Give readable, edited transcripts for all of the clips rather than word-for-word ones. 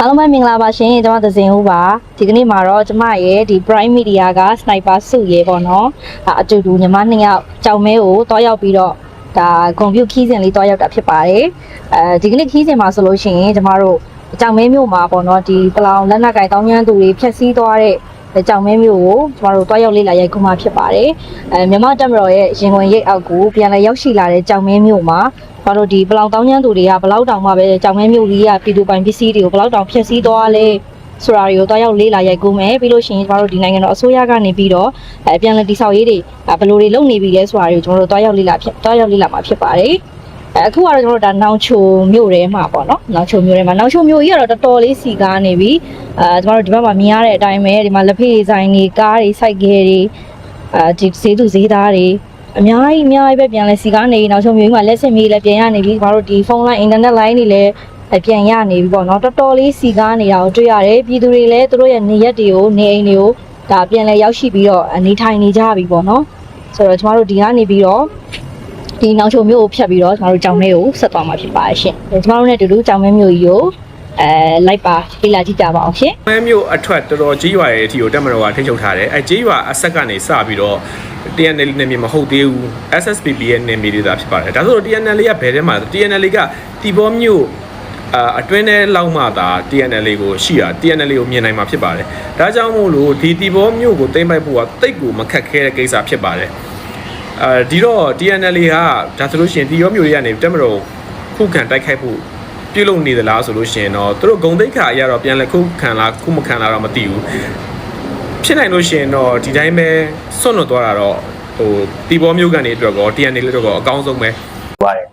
အားလုံးပဲမင်္ဂလာပါရှင်ကျွန်မသဇင်ဦးပါဒီကနေ့မှာတော့ကျွန်မရဲ့ဒီ Prime Media က Sniper စုရဲပေါ့နော်အတူတူညီမ2ယောက်ကြောင်မဲကိုတွားရောက်ပြီးတော့ဒါကွန်ပျူတာခီးစဉ်လေးတွားရောက်တာဖြစ်ပါတယ်ဒီကနေ့ခီးစဉ်မှာဆိုလို့ရှိရင်ကျွန်မတို့ကြောင်မဲမျိုးမှာပေါ့နော်ဒီပလောင်လက်နက်ကင်တောင်းကျမ်းသူတွေဖျက်ဆီးသွားတဲ့ကြောင်မဲမျိုးကိုကျွန်တော်တို့တွားရောက်လေ့လာရိုက်ကူးမှာဖြစ်ပါတယ်မြန်မာတပ်မတော်ရဲ့ရင်ဝင်ရိတ်အောက်ကိုပြန်လည်ရောက်ရှိလာတဲ့ကြောင်မဲမျိုးမှာဘာလို့ဒီပလောင်တောင်းကျမ်းသူတွေကဘလောက်တောင်မှပဲကြောင်မဲမျိုးကြီးကပြည်သူပိုင်ပစ္စည်းတွေကိုဘလောက်တောင်ဖျက်ဆီးသွားလဲဆိုတာတွေကိုတွားရောက်လေ့လာရိုက်ကူးမယ်ပြီးလို့ရှိရင်ကျွန်တော်တို့ဒီနိုင်ငံတော်အစိုးရကနေပြီးတော့ပြန်လည်တည်ဆောက်ရေးတွေဘယ်လိုတွေလုပ်နေပြီလဲဆိုတာတွေကိုကျွန်တော်တို့တွားရောက်လေ့လာမှာဖြစ်ပါတယ်အခုကတော့ကျွန်တော်တို့ဒါနောင်ချိုမြို့ထဲမှာပေါ့နော်နောင်ချိုမြို့ထဲမှာနောင်ချိုမြို့ကြီးကတော့တော်တော်လေးစီကားနေပြီကျွန်တော်တို့ဒီဘက်မှာမြင်ရတဲ့အတိုင်းပဲဒီမှာလက်ဖေးဆိုင်တွေကားတွေစိုက်ကယ်တွေဒီဈေးသူဈေးသားတွေအများကြီးပဲပြန်လဲစီကားနေနောက်ဆုံးမျိုးကြီးမှာလက်စစ်မြေလည်းပြန်ရနေပြီကျွန်တော်တို့ဒီဖုန်းလိုင်းအင်တာနက်လိုင်းတွေလည်းပြန်ရနေပြီပေါ့နော်တော်တော်လေးစီကားနေတာကိုတွေ့ရတယ်ပြည်သူတွေလည်းသူတို့ရဲ့နေရက်တွေကိုနေအိမ်တွေကိုဒါပြန်လဲရောက်ရှိပြီးတော့နေထိုင်နေကြပြီပေါ့နော်ဆိုတော့ကျွန်တော်တို့ဒီကနေပြီးတော့ဒီနောက်ချုံမျိုးကိုဖြတ်ပြီးတော့ကျွန်တော်တို့ကြောင်မဲကိုဆက်သွားမှာဖြစ်ပါတယ်ရှင်ကျွန်တော်တို့နဲ့တူတူကြောင်မဲမျိုးကြီးကိုလိုက်ပါလေ့လာကြည့်ကြပါအောင်ရှင်မဲမျိုးအထွက်တော်တော်ကြီးရွာရဲ့အထီကိုတက်မတော်ကထိချုပ်ထားတယ်ကြီးရွာအဆက်ကနေစပြီးတော့ TNL နဲ့မြေမဟုတ်သေးဘူး SSPP ရဲ့နေမြေတွေသာဖြစ်ပါတယ်ဒါဆိုတော့ TNL ကဘယ်ထဲမှာ TNL ကတီဘောမျိုးအတွင်းထဲလောက်မှသာ TNL ကိုရှိတာ TNL ကိုမြင်နိုင်မှာဖြစ်ပါတယ်ဒါကြောင့်မို့လို့ဒီတီဘောမျိုးကိုသိမ့်ပိုက်ဖို့ကတိတ်ကိုမခက်ခဲတဲ့ကိစ္စဖြစ်ပါတယ်ဒီတော့ TNL ကဒါဆိုလို့ရှိရင်တီဘောမျိုးတွေကနေတက်မတော်ခုခံတိုက်ခိုက်ဖို့ပြုလုပ်နေသလားဆိုလို့ရှိရင်တော့သူတို့ဂုံတိတ်ခါအရတော့ပြန်လက်ခုခံလားခုမခံလားတော့မသိဘူးဖြစ်နိုင်လို့ရှိရင်တော့ဒီတိုင်းပဲစွန့်လွတ်သွားတာတော့တီဘောမျိုးကနေအတွက်ကော TNL အတွက်ကောအကောင်းဆုံးပဲပါတယ်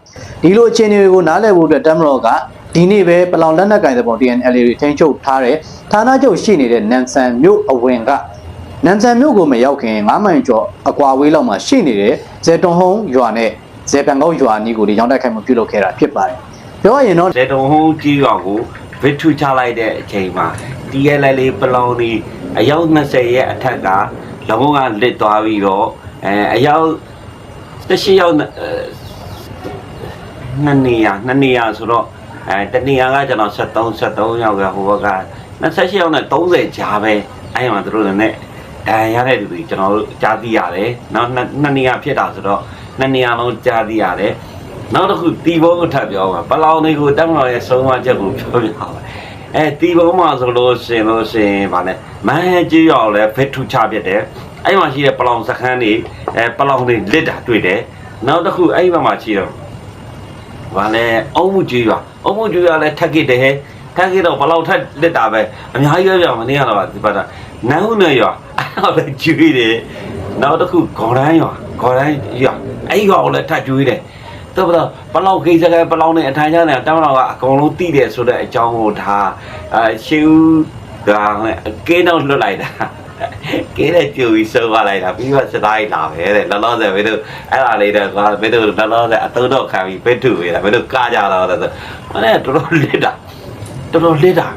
ဒီလိုအခြေအနေတွေကိုနားလည်ဖို့အတွက်တက်မတော်ကဒီနေ့ပဲပလောင်လက်နက်ကင်တဲ့ပုံ TNL တွေထိန်းချုပ်ထားတဲ့ဌာနချုပ်ရှိနေတဲ့နန်ဆန်မြို့အဝင်ကနန်ဆန်မြို့ကိုမရောက်ခင်9မိုင်ကျော်အကွာဝေးလောက်မှာရှိနေတဲ့ဇေတွန်ဟုံးရွာနဲ့ဇေပန်ကောက်ရွာနီးကိုရောင်းတိုက်ခိုက်မှုပြုလုပ်ခဲ့တာဖြစ်ပါတယ်ပြောရရင်တော့ဇေတုံဟုံးကြီးရွာကိုဗစ်ထူချလိုက်တဲ့အချိန်မှာ TNL ပလောင်ဒီအယောက်20ရဲ့အထက်က၎င်းကလစ်သွားပြီးတော့အယောက်18ယောက်နှစ်နေရာဆိုတော့တနေရာကကျွန်တော်73ယောက်ကဟိုဘက်က28ယောက်နဲ့30ကြားပဲအဲ့မှာတို့လည်းရတဲ့လူတွေကျွန်တော်တို့ကြားသိရတယ်နောက်နှစ်နေရာဖြစ်တာဆိုတော့နှစ်နေရာလုံးကြားသိရတယ်နောက်တစ်ခုတီဘောကိုထပ်ပြောပါပလောင်တွေကိုတက်မတော်ရဲ့ဆုံးမချက်ကိုပြောပြပါတီဘောမှာဆိုလို့ရှင်ဗာလဲမန်းဟဲကြီးရောလဲဖက်ထူချပြတယ်အဲ့မှာရှိတဲ့ပလောင်စခန်းတွေပလောင်တွေလစ်တာတွေ့တယ်နောက်တစ်ခုအဲ့ဘက်မှာရှိတော့ဗာလဲအုံးမှုကြီးရွာလဲထက်ခဲ့တယ်ထက်ခဲ့တော့ဘလောက်ထက်လစ်တာပဲအများကြီးပြောမနေရတော့ဒီဘက်ကနန်းဦးနယ်ရွာအဲ့တော့ကျွေးတယ်နောက်တစ်ခုဂေါ်ရမ်းရွာအဲ့ရွာကိုလည်းထပ်ကျွေးတယ်တော့ဘလောက်ကိစ္စကဘလောက်နဲ့အထိုင်ချနေတာတောင်းတော့ကအကုန်လုံးသိတယ်ဆိုတဲ့အကြောင်းကိုဒါရှင်းဒါကဲတော့လွတ်လိုက်တာကဲတဲ့ကြိုပြီးဆုံးသွားလိုက်တာပြီးတော့စတိုင်းလာပဲတဲ့လောလောဆယ်ဘယ်လိုအဲ့ဒါလေးတော့ဘယ်လိုလောလောဆယ်အတုံးတော့ခံပြီးဘယ်သူပဲလားဘယ်လိုကကြတော့တဲ့မနေ့တော်တော်လစ်တာ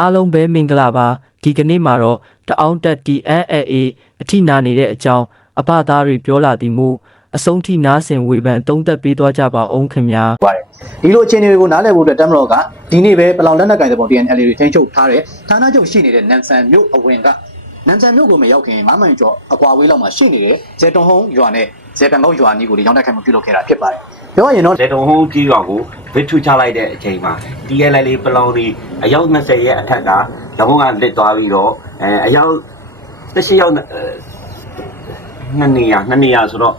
အားလုံးပဲမင်္ဂလာပါဒီကနေ့မှာတော့တအောင်းတက် TNLA အထိနာနေတဲ့အကြောင်းအပသားတွေပြောလာသည်မို့အဆုံးထိနားဆင်ဝေဖန်သုံးသပ်ပေးသွားကြပါအောင်ခင်ဗျာပါတယ်ဒီလိုအခြေအနေတွေကိုနားလည်ဖို့အတွက်တက်မတော်ကဒီနေ့ပဲပလောင်လက်နက်ကင်တဲ့ပုံ TNL တွေထိန်းချုပ်ထားတဲ့ဌာနချုပ်ရှိနေတဲ့နန်ဆန်မြို့အဝင်ကနန်ဆန်မြို့ကိုမရောက်ခင်9မိုင်ကျော်အကွာဝေးလောက်မှာရှိနေတဲ့ဇေတွန်ဟုံးရွာနဲ့ဇေပန်ကောက်ရွာနီးကိုရောင်းတိုက်ခိုက်မှုပြုလုပ်ခဲ့တာဖြစ်ပါတယ်ပြောရရင်တော့ဇေတုံဟုံးကြီးရွာကိုဗစ်ထူချလိုက်တဲ့အချိန်မှာ TNL ပလောင်ဒီအယောက်20ရဲ့အထက်က၎င်းကလစ်သွားပြီးတော့အယောက်18ယောက်နှစ်နေရာဆိုတော့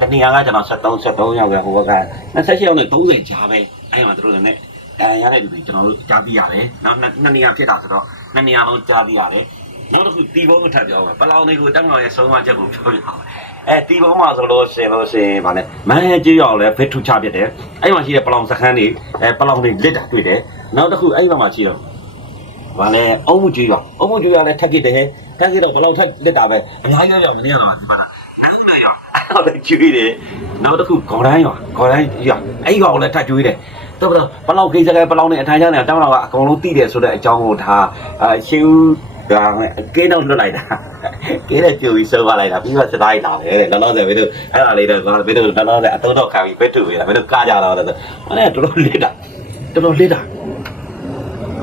တနေရာကကျွန်တော်73ယောက်ကဟိုဘက်က28ယောက်နဲ့30ကြားပဲအဲ့မှာတို့လည်းရတဲ့လူတွေကျွန်တော်တို့ကြားသိရတယ်နောက်နှစ်နေရာဖြစ်တာဆိုတော့နှစ်နေရာလုံးကြားသိရတယ်နောက်တစ်ခုတီဘောကိုထပ်ပြောပါပလောင်တွေကိုတက်မတော်ရဲ့ဆုံးမချက်ကိုပြောပြပါတီဘောမှာဆိုလို့ရှင်ဗာလဲမန်းဟဲကြီးရောလဲဖက်ထူချပြတယ်အဲ့မှာရှိတဲ့ပလောင်စခန်းတွေပလောင်တွေလစ်တာတွေ့တယ်နောက်တစ်ခုအဲ့ဘက်မှာရှိတော့ဗာလဲအုံးမှုကြီးရောလဲထက်ခဲ့တယ်ထက်ခဲ့တော့ဘလောက်ထက်လစ်တာပဲအများကြီးရောမနေရတော့ဒီမှာအဲ့တော့ကျွေးတယ်နောက်တစ်ခုဂေါ်ရမ်းရွာအဲ့ရွာကိုလည်းထပ်ကျွေးတယ်တော့ဘလောက်ကိစ္စကဘလောက်နဲ့အထိုင်ချနေတာတောင်းတော့ကအကုန်လုံးသိတယ်ဆိုတဲ့အကြောင်းကိုဒါရှင်းဒါကဲတော့လွတ်လိုက်တာကဲတဲ့ကြိုပြီးဆုံးသွားလိုက်တာပြီးတော့စတိုင်းလာပဲတဲ့လောလောဆယ်ဘယ်လိုအဲ့ဒါလေးတော့ဘယ်လိုလောလောဆယ်အတုံးတော့ခံပြီးဘက်တူပဲလားဘယ်လိုကကြတော့လဲမနေ့တော်တော်လစ်တာ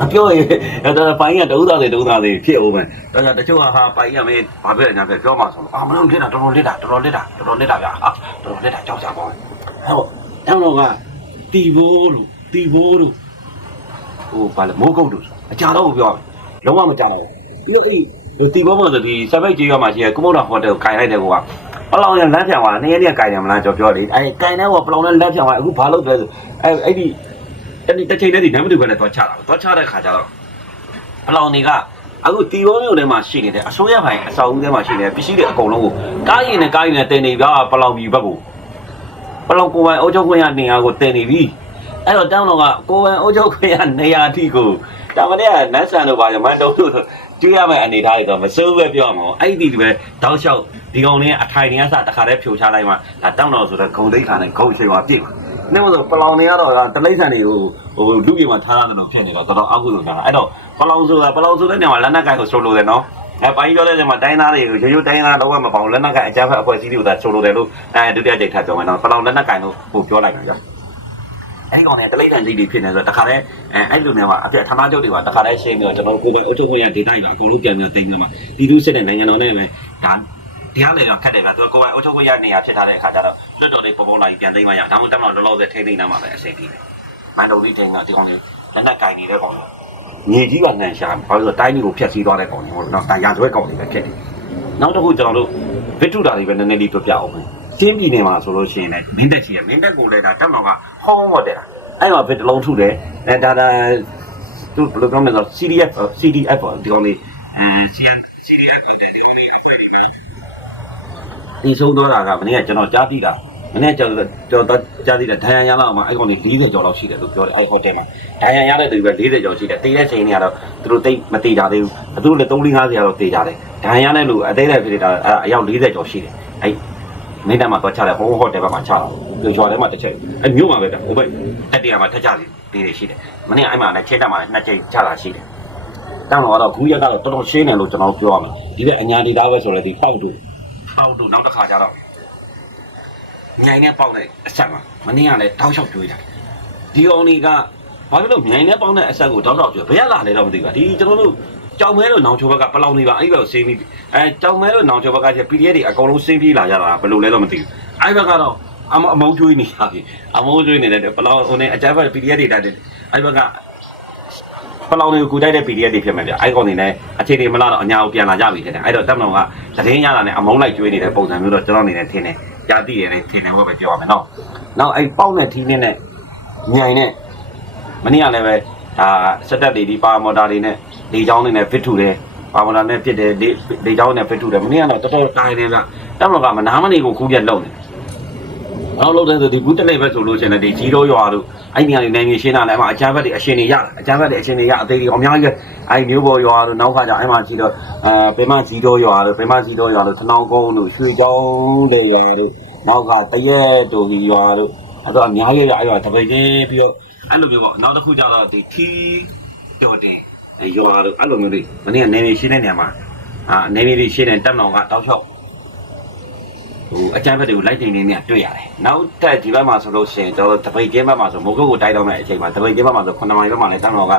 အပြောရင်ဒါပိုင်ကတုံးသားတွေဖြစ်အောင်မယ်ဒါတချို့ဟာပိုင်ရမယ်ဘာဖြစ်လဲညာပဲပြောမှဆိုမလုံးလက်တာတော်တော်လက်တာဗျာတော်တော်လက်တာကြောက်ကြပါဘူးအဲ့တော့တောင်းတော့ကတီဘိုးလို့ဟိုဘာလဲမိုးကုတ်လို့အကြတော့ပြောရမယ်လုံးဝမကြတော့ပြီးတော့အဲ့တီဘိုးမှဆိုဒီစပိတ်ကြီးရွာမှာရှိရကုမုတ်တော်ဟိုတယ်ကိုခိုင်လိုက်တယ်ကွာပလောင်ရလမ်းဖြန်သွား2ရက်နေ့ကိုင်တယ်မလားပြောလေအဲကိုင်တဲ့ကပလောင်နဲ့လမ်းဖြန်သွားအခုဘာလုပ်လဲဆိုအဲ့ဒီတစ်ချိန်တည်းဒီနမ်းမတူပဲနဲ့တော့ချတာတော့ချတဲ့ခါကျတော့ပလောင်တွေကအခုတီဘုံမျိုးထဲမှာရှိနေတယ်အစိုးရပိုင်းအဆောက်အဦထဲမှာရှိနေတယ်ပစ္စည်းတွေအကုန်လုံးကိုကားရင်နဲ့တင်နေပြပလောင်ပြည်ဘက်ကိုပလောင်ကိုယ်ပိုင်အုပ်ချုပ်ခွင့်ရနေရာကိုတင်နေပြီအဲ့တော့တောင်းတော့ကကိုယ်ပိုင်အုပ်ချုပ်ခွင့်ရနေရာအထိကိုတောင်းမတဲ့ကနန်းဆန်တို့ပါရမန်းတို့ကြည့်ရမယ့်အနေထားတွေတော့မစိုးပဲပြောမှာအဲ့ဒီပဲတောက်လျှောက်ဒီကောင်လေးအထိုင်နေရစတခါတည်းဖြိုချလိုက်မှဒါတောင်းတော့ဆိုတော့ဂုံသိက္ခာနဲ့ဂုံချိန်ပါပြည့်နေမဆိုပလောင်တွေကတော့တလိမ့်ဆန်တွေကိုဟိုလူကြီးမှာထားရတယ်လို့ဖြစ်နေတော့တော်တော်အောက်ကုဆိုတာအဲ့တော့ပလောင်ဆိုတဲ့နေရာမှာလက်နက်ကိုင်ကိုဆိုလို့တယ်နော်ပိုင်းပြောတဲ့နေရာမှာတိုင်းသားတွေကိုရိုးရိုးတိုင်းသားတော့မပေါအောင်လက်နက်ကိုင်အကြမ်းဖက်အဖွဲ့အစည်းတွေကိုသာဆိုလို့တယ်လို့ဒုတိယကြိမ်ထပ်ပြောမယ်နော်ပလောင်လက်နက်ကိုင်လို့ဟိုပြောလိုက်မှာကြောက်အဲ့ကောင်နဲ့တလိမ့်ဆန်ကြီးတွေဖြစ်နေဆိုတော့တခါတည်းအဲ့လိုနေရာမှာအပြည့်ဌာနချုပ်တွေကတခါတည်းရှင်းပြီးတော့ကျွန်တော်ကိုယ်ပိုင်အုပ်ချုပ်ခွင့်ရဒေသကြီးကအကုန်လုံးပြန်ပြီးတော့တင်ပြီးတော့မှပြည်သူစစ်တဲ့နိုင်ငံတော်နဲ့ပဲဒါတရားလည်းခက်တယ်ဗျာသူကိုယ်ပိုင်အုပ်ချုပ်ခွင့်ရနေရာဖြစ်ထားတဲ့အခါကျတော့လွတ်တော်တွေပေါ်လာပြီးပြန်သိမ်းမှရဒါမှမဟုတ်တော့လောလောဆယ်ထိန်းသိမ်းနေမှာပဲအဆင်ပြေတယ်မန်တော်လေးထိန်းကဒီကောင်လေးလက်နက်ကင်နေတဲ့ကောင်လေးမြေကြီးကနှံရှာဘာလို့လဲတိုင်းကြီးကိုဖျက်ဆီးသွားတဲ့ကောင်လေးဟုတ်တော့ဒါရာဇဝဲကောင်လေးပဲဖြစ်တယ်နောက်တစ်ခုကျွန်တော်တို့ဗစ်ထုတာတွေပဲနည်းနည်းလေးပြအောင်မယ်ကျင်းပြည်နယ်မှာဆိုလို့ရှိရင်လည်းမင်းတက်ရှိရမင်းတက်ကိုလည်းဒါတက်တော့ကဟောင်းဟောတယ်အဲ့မှာဗစ်တလုံးထုတယ်ဒါသူဘယ်လိုပြောမလဲဆို CDF ပေါ့ဒီကောင်လေးCDF တဲ့ဒီကောင်လေးအဖက်တွေပဲဒီဆုံးတော့တာကမနေ့ကကျွန်တော်ကြားသိတာမနေ့ကျွန်တော်ကြားသိတာဒဏ်ရာရလောက်မှာအဲ့ကောင်လေး40ကျော်လောက်ရှိတယ်လို့ပြောတယ်အဲ့ဟိုတယ်မှာဒဏ်ရာရတဲ့သူပဲ40ကျော်ရှိတယ်တေးတဲ့ချိန်တွေကတော့သူတို့တိတ်မတေးကြသေးဘူးသူတို့လည်း3-50ကျော်တေးကြတယ်ဒဏ်ရာရတဲ့လူအသေးတဲ့ဖြစ်တာအယောက်40ကျော်ရှိတယ်အဲ့မိသားမှာတော့ချတယ်ဟိုဟိုတယ်ဘက်မှာချတာသူကျော်ထဲမှာတစ်ချက်အဲ့မြို့မှာပဲဟိုဘက်တက်တရမှာထက်ကြသေးတယ်ရှိတယ်မနေ့အဲ့မှာလည်းချင်းတက်မှာ2ချိန်ချတာရှိတယ်တောင်းတော့ဘူးရက်ကတော့တော်တော်ရှင်းတယ်လို့ကျွန်တော်ပြောရမယ်ဒီကအညာဒေတာပဲဆိုတော့ဒီပေါက်တို့နောက်တစ်ခါကျတော့ញိုင်နဲ့ပေါက်တဲ့အဆက်မှာမနေ့ကလည်းတောက်လျှောက်ကျွေးတာဒီအောင်ကြီးကဘာဖြစ်လို့ញိုင်နဲ့ပေါက်တဲ့အဆက်ကိုတောက်လျှောက်ကျွေးဘယ်ရလာလဲတော့မသိဘူးဒီကျွန်တော်တို့ကြောင်မဲလို့နောင်ချိုဘက်ကပလောင်နေပါအဲ့ဘက်ကိုဆေးပြီးကြောင်မဲလို့နောင်ချိုဘက်ကကျ PDF တွေအကုန်လုံးဆေးပြေးလာကြတာဘယ်လိုလဲတော့မသိဘူးအဲ့ဘက်ကတော့အမုန်းကျွေးနေတာပြီအမုန်းကျွေးနေတဲ့ပလောင်ဟိုနေအကြမ်းဖက် PDF တွေတက်တယ်အဲ့ဘက်ကပလောင်တွေကိုကူတိုက်တဲ့ PDF တွေဖြစ်မှာဗျအဲ့ကောင်နေနဲ့အခြေအနေမလားတော့အညာကိုပြန်လာကြပြီတဲ့အဲ့တော့တက်မတော်ကသတင်းရတာနဲ့အမုန်းလိုက်ကျွေးနေတဲ့ပုံစံမျိုးတော့ကျွန်တော်အနေနဲ့ထင်တယ်ကြားသိရတယ်ထင်တယ်ဘယ်ပဲပြောရမယ်နော်နောက်အဲ့ပေါက်နဲ့ထီးနဲ့ညိုင်နဲ့မနေ့ကလည်းပဲဒါစက်တက်တွေဒီပါမော်တာတွေနဲ့လေချောင်းတွေနဲ့ဖစ်ထုတယ်ပါမော်တာနဲ့ဖြစ်တယ်လေချောင်းနဲ့ဖစ်ထုတယ်မနေ့ကတော့တော်တော်တိုင်းတယ်ဗျတက်မတော်ကမနာမနေကိုခူးပြက်လုံတယ်နောက်လို့တဲ့ဆိုဒီဘူးတက်လိုက်ပဲဆိုလို့ရှိရင်ဒီကြီးတော်ရွာတို့အဲ့ဒီနေရာတွေနိုင်နေရှင်းတာလည်းအမှအချမ်းဘက်တွေအရှင်တွေရအချမ်းဘက်တွေအရှင်တွေရအသေးတွေအများကြီးပဲအဲ့မျိုးပေါ်ရွာတို့နောက်ခါကျအဲ့မှာကြီးတော့ပင်မကြီးတော်ရွာတို့ထနောင်းကုန်းတို့ရွှေချောင်းလေရွာတို့နောက်ကတရက်တို့ကြီးရွာတို့အဲ့တော့အများကြီးရအဲ့တော့တပိတ်ချင်းပြီးတော့အဲ့လိုမျိုးပေါ့နောက်တစ်ခုကျတော့ဒီထီတော်တင်ရွာတို့အဲ့လိုမျိုးတွေမနေ့ကနေနေရှင်းတဲ့နေရာမှာနေနေလေးရှင်းတဲ့တက်နောင်ကတောက်လျှောက်ဟိုအကြမ်းဖက်တွေကိုလိုက်တင်နေနေတွေ့ရတယ်။နောက်တက်ဒီဘက်မှာဆိုလို့ရှိရင်ကျွန်တော်တပိတ်ကျင်းဘက်မှာဆိုမိုးကုတ်ကိုတိုက်တော့မဲ့အချိန်မှာတပိတ်ကျင်းဘက်မှာဆို9မိုင်ဘက်မှာလည်းတန်းတော်က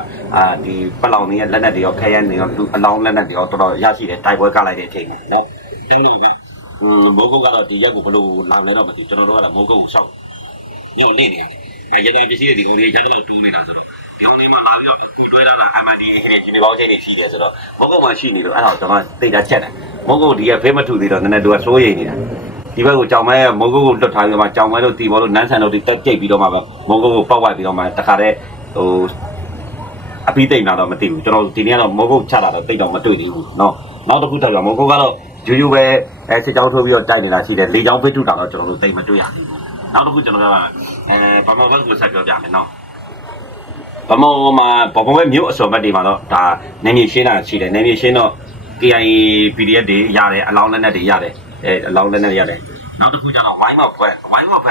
ဒီပလောင်နေရဲ့လက်နက်တွေရောခဲရန်တွေရောအလောင်းလက်နက်တွေရောတော်တော်ရရှိတယ်တိုက်ပွဲကလိုက်တဲ့အချိန်မှာနော်။တင်းလို့ကမိုးကုတ်ကတော့ဒီရက်ကိုဘလို့လာလဲတော့မသိကျွန်တော်တို့ကလည်းမိုးကုတ်ကိုရှောက်ညောင်းနေနေရတယ်။ရတဲ့ပစ္စည်းတွေဒီကိုလေးချက်တော့တူးနေတာဆိုတော့ဒီအောင်လေးမှာလာပြီးတော့အခုတွဲလာတာ MND ဒီနေပေါင်းချင်းတွေရှိတယ်ဆိုတော့မိုးကုတ်မှာရှိနေလို့အဲ့ဒါကျွန်တော်သိတာချက်တယ်။မိုးကုတ်ဒီကဖေးမထူသေးတော့နည်းနည်းတို့ကစိုးရိမ်နေတာဒီဘက်ကိုကြောင်မဲမိုးကုတ်ကိုလွတ်ထားပြီးတော့မှကြောင်မဲတို့တီဘောတို့နန်းဆန်တို့တွေတက်ကြိတ်ပြီးတော့မှပဲမိုးကုတ်ကိုပောက်ဝိုက်ပြီးတော့မှတခါတည်းဟိုအပီးတိတ်လာတော့မသိဘူးကျွန်တော်ဒီနေ့ကတော့မိုးကုတ်ချတာတော့တိတ်တော့မတွေ့သေးဘူးเนาะနောက်တစ်ခုတောက်ရမိုးကုတ်ကတော့ရိုးရိုးပဲစစ်ကြောင်းထိုးပြီးတော့တိုက်နေတာရှိတယ်လေကြောင်းဖိတ်ထုတာတော့ကျွန်တော်တို့တိတ်မတွေ့ရဘူးနောက်တစ်ခုကျွန်တော်ကဗမာဘက်ကိုဆက်ပြောပြမယ်เนาะဗမာပဲမြို့အစော်ဘက်တွေမှာတော့ဒါနေမြေရှင်းတာရှိတယ်နေမြေရှင်းတော့ KIA PDF တွေရတယ်အလောင်းလက်နက်တွေရတယ်အလောင်းလက်နက်ရတယ်နောက်တစ်ခုကျတော့ဝိုင်းမောက်ဖွဲ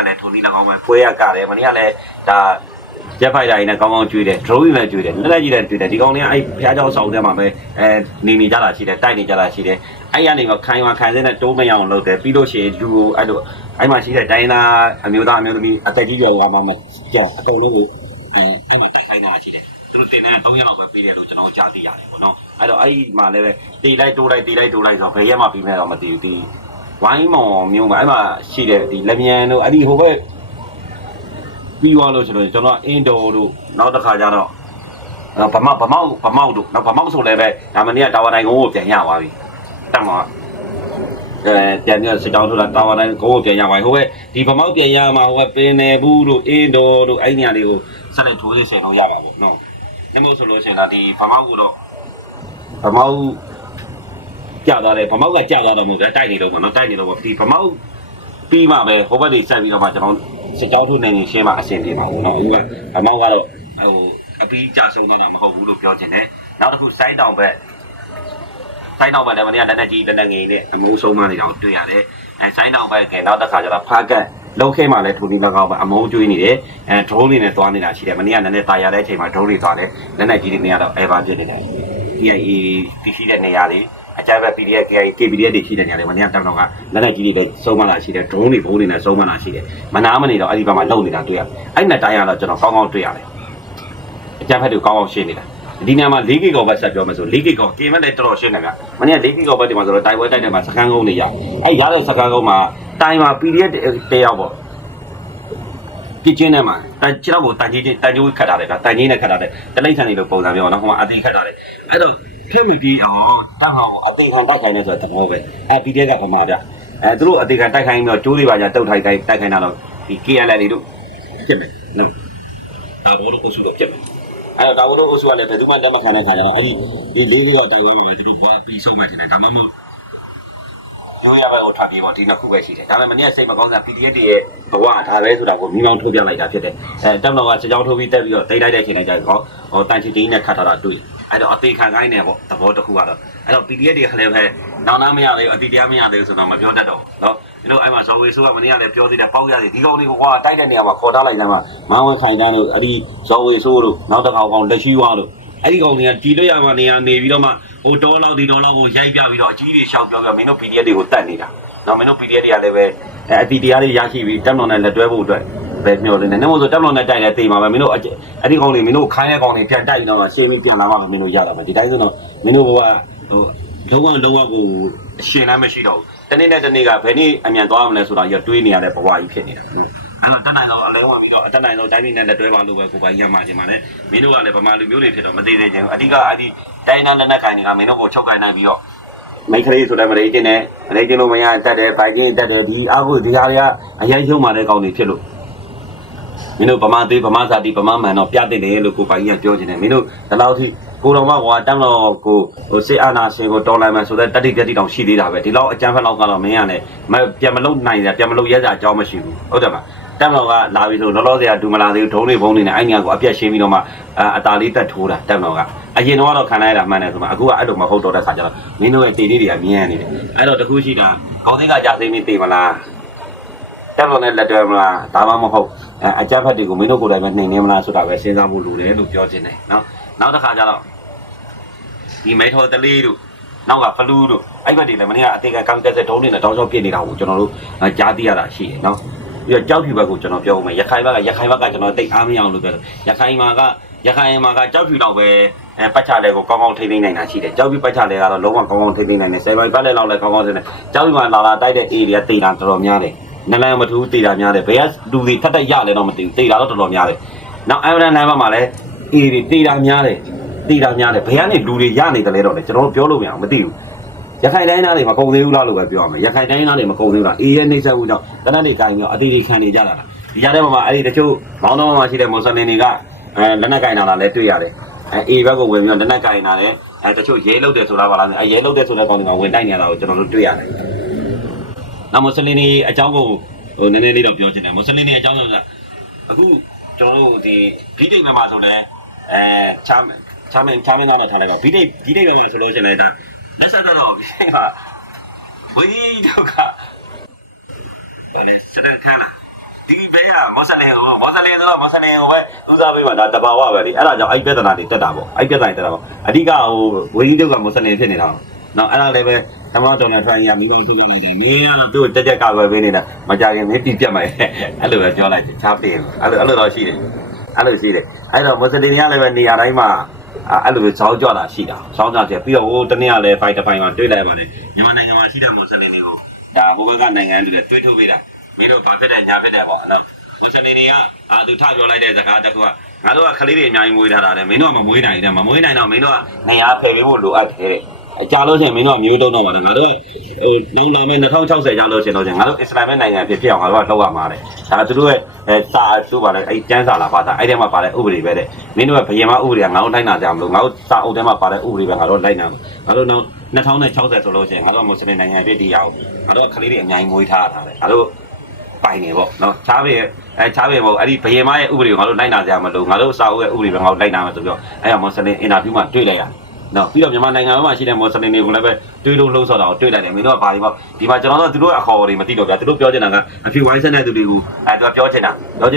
့လည်းထိုးပြီး၎င်းပဲဖွဲရကတယ်မနေ့ကလည်းဒါဂျက်ဖိုက်တာကြီးနဲ့ကောင်းကောင်းကျွေးတယ် drone ကြီးလည်းကျွေးတယ်လက်လက်ကြီးလည်းကျွေးတယ်ဒီကောင်လေးကအဲ့ဖျားเจ้าဆောင်ထဲမှာပဲနေကြတာရှိတယ်တိုက်နေကြတာရှိတယ်အဲ့ရနေမှာခိုင်စင်းနဲ့တိုးမရအောင်လုပ်တယ်ပြီးလို့ရှိရင်လူကိုအဲ့လိုအဲ့မှာရှိတဲ့တိုင်းသားအမျိုးသားအမျိုးသမီးအသက်ကြီးရွယ်ကမှမကြံအကုန်လုံးကိုအဲ့မှာတိုက်ခိုင်းတာရှိတယ် သူတို့တင်တဲ့3ရက်လောက်ပဲပြီးတယ်လို့ကျွန်တော်ကြားသိရတယ်ပေါ့နော်အဲ့တော့အဲ့ဒီမှာလည်းပဲတီလိုက်တိုးလိုက်ဆိုတော့ဘယ်ရက်မှပြီးမဲ့တော့မသိဘူးဒီဝိုင်းမော်မျိုးမှာအဲ့မှာရှိတဲ့ဒီလက်မြန်တို့အဲ့ဒီဟိုဘက်ပြီးသွားလို့ဆိုတော့ကျွန်တော်အင်ဒိုတို့နောက်တစ်ခါကျတော့ဗမောက်တို့နောက်ဗမောက်ဆိုလည်းပဲဒါမနေ့ကတာဝါတိုင်းကိုပြန်ရသွားပြီတက်မှာပြန်ပြီးစကြောင်းဆိုတာတာဝါတိုင်းကိုပြန်ရသွားပြီဟိုဘက်ဒီဗမောက်ပြန်ရမှာဟိုဘက်ပင်နယ်ဘူးတို့အင်ဒိုတို့အဲ့နေရာလေးကိုဆက်လက်ထိုးစစ်ဆင်လို့ရပါပေါ့နော်နေမို့ဆိုလို့ရှိရင်ဒါဒီဗမောက်ကတော့ဗမောက်ကြာသွားတယ်ဗမောက်ကကြာသွားတော့မဟုတ်ဘူးတိုက်နေတော့ပေါ့နော်တိုက်နေတော့ပေါ့ဒီဗမောက်ပြီးမှပဲဟိုဘက်တွေဆက်ပြီးတော့မှကျွန်တော်စစ်ကြောင်းထုတ်နေရင်ရှင်းမှအဆင်ပြေပါဘူးเนาะအခုကဗမောက်ကတော့ဟိုအပြီးကြာဆုံးတော့မဟုတ်ဘူးလို့ပြောချင်တယ်နောက်တစ်ခုစိုင်းတောင်ဘက်လည်းမနေ့ကလက်နဲ့ကြီးလက်နဲ့ငယ်နဲ့အမိုးဆုံးမနေတာကိုတွေ့ရတယ်အဲစိုင်းတောင်ဘက်ကနောက်တစ်ခါကျတော့ဖားကတ်လုံးခဲမှလည်းထူပြီးလကောက်ပဲအမိုးကျွေးနေတယ်အဲဒရုန်းတွေနဲ့သွားနေတာရှိတယ်မနေ့ကလည်းတာရတဲ့အချိန်မှာဒရုန်းတွေသွားတယ်လက်နဲ့ကြီးတွေနေရတော့အဲပါဖြစ်နေတယ် DIA တရှိတဲ့နေရာလေးအကြမ်းဖက် PDF KPDF တွေရှိတဲ့နေရာတွေမနေ့ကတောင်တော့ကလက်နဲ့ကြီးတွေပဲစုံမလာရှိတယ် drone တွေဘုံတွေနဲ့စုံမလာရှိတယ်မနာမနေတော့အဲ့ဒီဘက်မှာလုံနေတာတွေ့ရအဲ့နဲ့တိုင်းရတော့ကျွန်တော်ကောင်းကောင်းတွေ့ရတယ်အကြမ်းဖက်တွေကောင်းကောင်းရှင်းနေတာဒီနေရာမှာ 4GB ဘက်ဆက်ပြောမယ်ဆို 4GB ကင်မလည်းတော်တော်ရှင်းနေဗျမနေ့က 4GB ဘက်ဒီမှာဆိုတော့တိုင်ဝဲတိုက်တယ်မှာစကန်ကုန်းတွေရအဲ့ရတဲ့စကန်ကုန်းမှာတိုင်မှာ PDF တယောက်ပေါ့ပြင်းနေမှာခြေတော့ကိုတန်ကြီးခတ်ထားတယ်ဗျတန်ကြီးနဲ့ခတ်ထားတယ်တလိမ့်ဆန်နေလို့ပုံစံပြောနော်ဟိုမှာအတိခတ်ထားတယ်အဲ့တော့ခဲမတီအောင်တန်းအောင်အသေးခံတိုက်ခိုင်းနေဆိုတဲ့သဘောပဲအဲ PDF ကဗမာဗျအဲသူတို့အသေးခံတိုက်ခိုင်းပြီးတော့ကျိုးတွေပါကြတုတ်ထိုက်တိုက်ခိုင်းတာတော့ဒီ KLL တွေတို့ဖြစ်မယ်နော်ဒါဘောလို့ကိုစုတော့ဖြစ်မယ်အဲဒါဘောလို့ကိုစုကလည်းဘယ်သူမှလက်မခံတဲ့ခါကျတော့အဲ့ဒီ4ကတိုင်ဝမ်မှာပဲသူတို့ဘာပြီးဆုံးမှထင်တယ်ဒါမှမဟုတ်ရိုးရဘက်ကိုထွက်ပြေးပေါ့ဒီနှစ်ခုပဲရှိတယ်ဒါပေမဲ့မနေ့စိတ်မကောင်းစား PDF တွေရဲ့ဘဝဒါပဲဆိုတာကိုမိမောင်းထုတ်ပြလိုက်တာဖြစ်တယ်အဲတက်တော့ကစကြောင်းထုတ်ပြီးတက်ပြီးတော့တိတ်လိုက်တဲ့အချိန်တိုင်းကျတော့ဟောတန်ချီတင်းနဲ့ခတ်ထားတာတွေ့အဲ့တော့အသေးခံခိုင်းနေပေါ့သဘောတစ်ခုကတော့အဲ့တော့ PDF တွေခလည်းပဲနောင်နာမရသေးဘူးအတိတရားမရသေးဘူးဆိုတော့မပြောတတ်တော့နော်ဒီလိုအဲ့မှာဇော်ဝေဆိုးကမနေ့ကလည်းပြောသေးတယ်ပေါက်ရသေးဒီကောင်လေးကွာတိုက်တဲ့နေရာမှာခေါ်ထားလိုက်တယ်မှာမောင်ဝဲခိုင်တန်းတို့အဲ့ဒီဇော်ဝေဆိုးတို့နောက်တစ်ခါကောင်လက်ရှိဝါတို့အဲ့ဒီကောင်တွေကတီလွတ်ရမှာနေရာနေပြီးတော့မှဟိုတော်လောက်ဒီတော်လောက်ကိုရိုက်ပြပြီးတော့အကြီးတွေရှောက်ပြောမင်းတို့ PDF တွေကိုတတ်နေတာနော်မင်းတို့ PDF တွေကလည်းပဲအတိတရားတွေရရှိပြီးတက်မတော်နဲ့လက်တွဲဖို့အတွက်ပဲမျှော်လင့်နေမို့ဆိုတက်မတော်နဲ့တိုက်တယ်တေးမှာပဲမင်းတို့အဲ့ဒီကောင်တွေမင်းတို့ခိုင်းတဲ့ကောင်တွေပြန်တိုက်ပြီးတော့ရှင်းပြီးပြန်လာမှမင်းတို့ရတာပဲဒီတိုင်းဆိုတော့မင်းတို့ဘဝဟိုလုံးဝကိုအရှင်လည်းမရှိတော့ဘူးတနေ့နဲ့တနေ့ကဘယ်နည်းအမြန်သွားမလဲဆိုတာရတွေးနေရတဲ့ဘဝကြီးဖြစ်နေတာအဲ့တော့တနိုင်တော့အလဲဝင်ပြီးတော့တနိုင်တော့တိုင်းပြည်နဲ့လက်တွဲပါလို့ပဲကိုပိုင်ရမှာခြင်းပါနဲ့မင်းတို့ကလည်းဗမာလူမျိုးတွေဖြစ်တော့မသေးသေးချင်းအဓိကအဲ့ဒီတိုင်းနာလက်နက်ကိုင်တွေကမင်းတို့ကိုချုပ်ကိုင်နိုင်ပြီးတော့မိခလေးဆိုတဲ့မလေးချင်းနဲ့မလေးချင်းတို့မရတက်တယ်ပိုင်ချင်းတက်တယ်ဒီအခုဒီဟာတွေကအရင်ရှုံးมาတဲ့ကောင်တွေဖြစ်လို့မင်းတို့ဗမာသေးဗမာစာတိဗမာမှန်တော့ပြတဲ့တယ်လို့ကိုပိုင်ကြီးကပြောနေတယ်မင်းတို့ဒီလောက်ထိကိုတော်မကွာတန်းတော်ကိုဟိုစစ်အာဏာရှင်ကိုတော်လိုက်မှဆိုတဲ့တတိပြတိတောင်ရှိသေးတာပဲဒီလောက်အကြမ်းဖက်လောက်ကတော့မင်းရတယ်ပြန်မလုပ်နိုင်တယ်ပြန်မလုပ်ရဲကြအကြောင်းမရှိဘူးဟုတ်တယ်မတန်းတော်ကလာပြီဆိုလောလောဆယ်ကဒူမလာသေးဘူးဒုံးတွေဘုံတွေနဲ့အဲ့ညာကိုအပြတ်ရှင်းပြီးတော့မှအတာလေးတက်ထိုးတာတန်းတော်ကအရင်တော့ခံလိုက်ရတာမှန်တယ်ဆိုမှအခုကအဲ့လိုမဟုတ်တော့တဲ့ခါကျတော့မင်းတို့ရဲ့တေလေးတွေကမြင်ရနေတယ်အဲ့တော့တခုရှိတာခေါင်းသိကကြာသိမင်းသိမလားတက်လို့နဲ့လက်တွဲမလားဒါမှမဟုတ်အကြမ်းဖက်တွေကိုမင်းတို့ကိုယ်တိုင်ပဲနှိမ်နေမလားဆိုတာပဲစဉ်းစားဖို့လိုတယ်လို့ပြောချင်တယ်နော်နောက်တစ်ခါကျတော့ဒီမဲထော်တလေးတို့နောက်ကဖလူးတို့အဲ့ဘက်တွေလည်းမနေ့ကအသေးကကောင်းကက်ဆက်ဒုံးနေနဲ့တောင်းချောပြစ်နေတာကိုကျွန်တော်တို့ကြားသိရတာရှိတယ်နော်ပြီးတော့ကြောက်ဖြူဘက်ကိုကျွန်တော်ပြောဦးမယ်ရခိုင်ဘက်ကကျွန်တော်တိတ်အားမရအောင်လို့ပြောတယ်ရခိုင်မှာကကြောက်ဖြူတော့ပဲပတ်ချလဲကိုကောင်းကောင်းထိန်းသိမ်းနိုင်တာရှိတယ်ကြောက်ဖြူပတ်ချလဲကတော့လုံးဝကောင်းကောင်းထိန်းသိမ်းနိုင်တယ်7ပတ်လဲလောက်လဲကောင်းကောင်းထိန်းတယ်ကြောက်ဖြူမှာလာတိုက်တဲ့ area တေးတာတော်တော်များတယ်နလန်မထူးတေးတာများတယ်ဘယ်ကလူတွေထက်တက်ရလဲတော့မသိဘူးတေးတာတော့တော်တော်များတယ်နောက်အမ်ဗရန်နိုင်ဘက်မှာလည်းတေးတာများတယ်ဘယ်ကနေလူတွေရနေတယ်လဲတော့လေကျွန်တော်ပြောလို့မရအောင်မသိဘူးရခိုင်တိုင်းသားတွေမကုန်သေးဘူးလားလို့ပဲပြောရမယ်ရခိုင်တိုင်းသားတွေမကုန်သေးဘူးလားအေးရဲ့နှိမ့်ဆက်မှုကြောင့်တနက်နေ့ကိုင်းပြီးအတီးတွေခံနေကြတာလားဒီကြားထဲမှာအဲ့ဒီတချို့မောင်းတော်မှာရှိတဲ့မွတ်စလင်တွေကလက်နက်ကိုင်းတာလားလဲတွေ့ရတယ်အေးဘက်ကိုဝင်ပြီးတော့လက်နက်ကိုင်းတာလည်းတချို့ရဲလုတ်တယ်ဆိုတာပါလားရဲလုတ်တယ်ဆိုတဲ့ကောင်တွေကဝင်တိုက်နေတာကိုကျွန်တော်တို့တွေ့ရတယ်နောက်မွတ်စလင်တွေအကြောင်းကိုဟိုနည်းနည်းလေးတော့ပြောချင်တယ်မွတ်စလင်တွေအကြောင်းဆိုတာအခုကျွန်တော်တို့ဒီဗီဒီယိုမှာဆိုလဲချမ်းမင်းသားနဲ့ထားလိုက်ပါဗီဒီယိုမှာဆိုလို့ရှိရင်လည်းဒါလက်ဆက်တော့ဒီမှာဝီတော့ကဘာလဲစတဲ့ခါလားဒီဘေးကမောဆလင်ကိုပဲဦးစားပေးမှာဒါတဘာဝပဲလေအဲ့ဒါကြောင့်အဲ့ပြဿနာတွေတက်တာပေါ့အဲ့ပြဿနာတွေတက်တာပေါ့အဓိကဟိုဝီတော့ကမောဆလင်ဖြစ်နေတာနော်အဲ့ဒါလည်းပဲသမတော်တော်နဲ့ထိုင်ရမိလို့ထုတ်လိုက်တယ်မင်းကသူ့တက်ကပဲပေးနေတာမကြခင်မင်းပြပြတ်မယ်အဲ့လိုပဲပြောလိုက်ချားပေးအဲ့လိုတော့ရှိတယ် အဲ့လိုရှိတယ်အဲ့တော့မွတ်စလင်တွေကလည်းပဲနေရာတိုင်းမှာအဲ့လိုဇောင်းကြတာရှိတာဇောင်းကြတယ်ပြီးတော့ဟိုတနေ့ကလည်းဖိုက်တစ်ဖိုင်မှာတွေ့လိုက်ပါတယ်မြန်မာနိုင်ငံမှာရှိတဲ့မွတ်စလင်တွေကိုဒါဟိုဘက်ကနိုင်ငံတွေတွေ့ထုတ်ပေးတာမင်းတို့ဘာဖြစ်တယ်ညာဖြစ်တယ်ပေါ့အဲ့တော့မွတ်စလင်တွေကသူထပြောလိုက်တဲ့စကားတစ်ခုကငါတို့ကခလေးတွေအများကြီးမွေးထားတာလေမင်းတို့ကမမွေးနိုင်တယ်မမွေးနိုင်တော့မင်းတို့ကနေရာဖယ်ပေးဖို့လိုအပ်တယ်အကြလို့ရှိရင်မင်းတို့ကမျိုးတုံးတော့ပါတယ်ငါတို့ဟိုနောက်လာမယ့်2060ကျလို့ရှိရင်တော့ငါတို့အစ္စလာမ်နိုင်ငံဖြစ်အောင်ငါတို့ကလောက်ရမှာတယ်ဒါသူတို့ရဲ့စာဆိုပါလေအဲ့ကျန်းစာလာပါတာအဲ့ထဲမှာပါတဲ့ဥပဒေပဲတဲ့မင်းတို့ကဘယင်မဥပဒေကငါတို့လိုက်နာကြမလို့ငါတို့စာအုပ်ထဲမှာပါတဲ့ဥပဒေပဲငါတို့လိုက်နာငါတို့နောက်2060ဆိုလို့ရှိရင်ငါတို့ကမွတ်စလင်နိုင်ငံဖြစ်တည်အောင်ငါတို့ကခလေးတွေအများကြီးမွေးထားတာလေငါတို့ပိုင်နေပေါ့နော်ချားပဲချားပဲပေါ့အဲ့ဒီဘယင်မရဲ့ဥပဒေကိုငါတို့လိုက်နာကြမလို့ငါတို့စာအုပ်ရဲ့ဥပဒေပဲငါတို့လိုက်နာမယ်ဆိုပြီးတော့အဲ့ကမွတ်စလင်အင်တာဗျူးမှာတွေ့လိုက်ရနော်ပြီးတော့မြန်မာနိုင်ငံမှာရှိတဲ့မွတ်စလင်တွေကိုလည်းပဲတွေးလို့လှုပ်ဆော်တာကိုတွေ့လိုက်တယ်မင်းတို့ကဘာဒီပေါ့ဒီမှာကျွန်တော်တို့သူတို့အခေါ်တွေမသိတော့ဗျာသူတို့ပြောချင်တာကအဖြူဝိုင်းဆက်တဲ့သူတွေကိုသူကပြောချင်တယ်ဆိုတော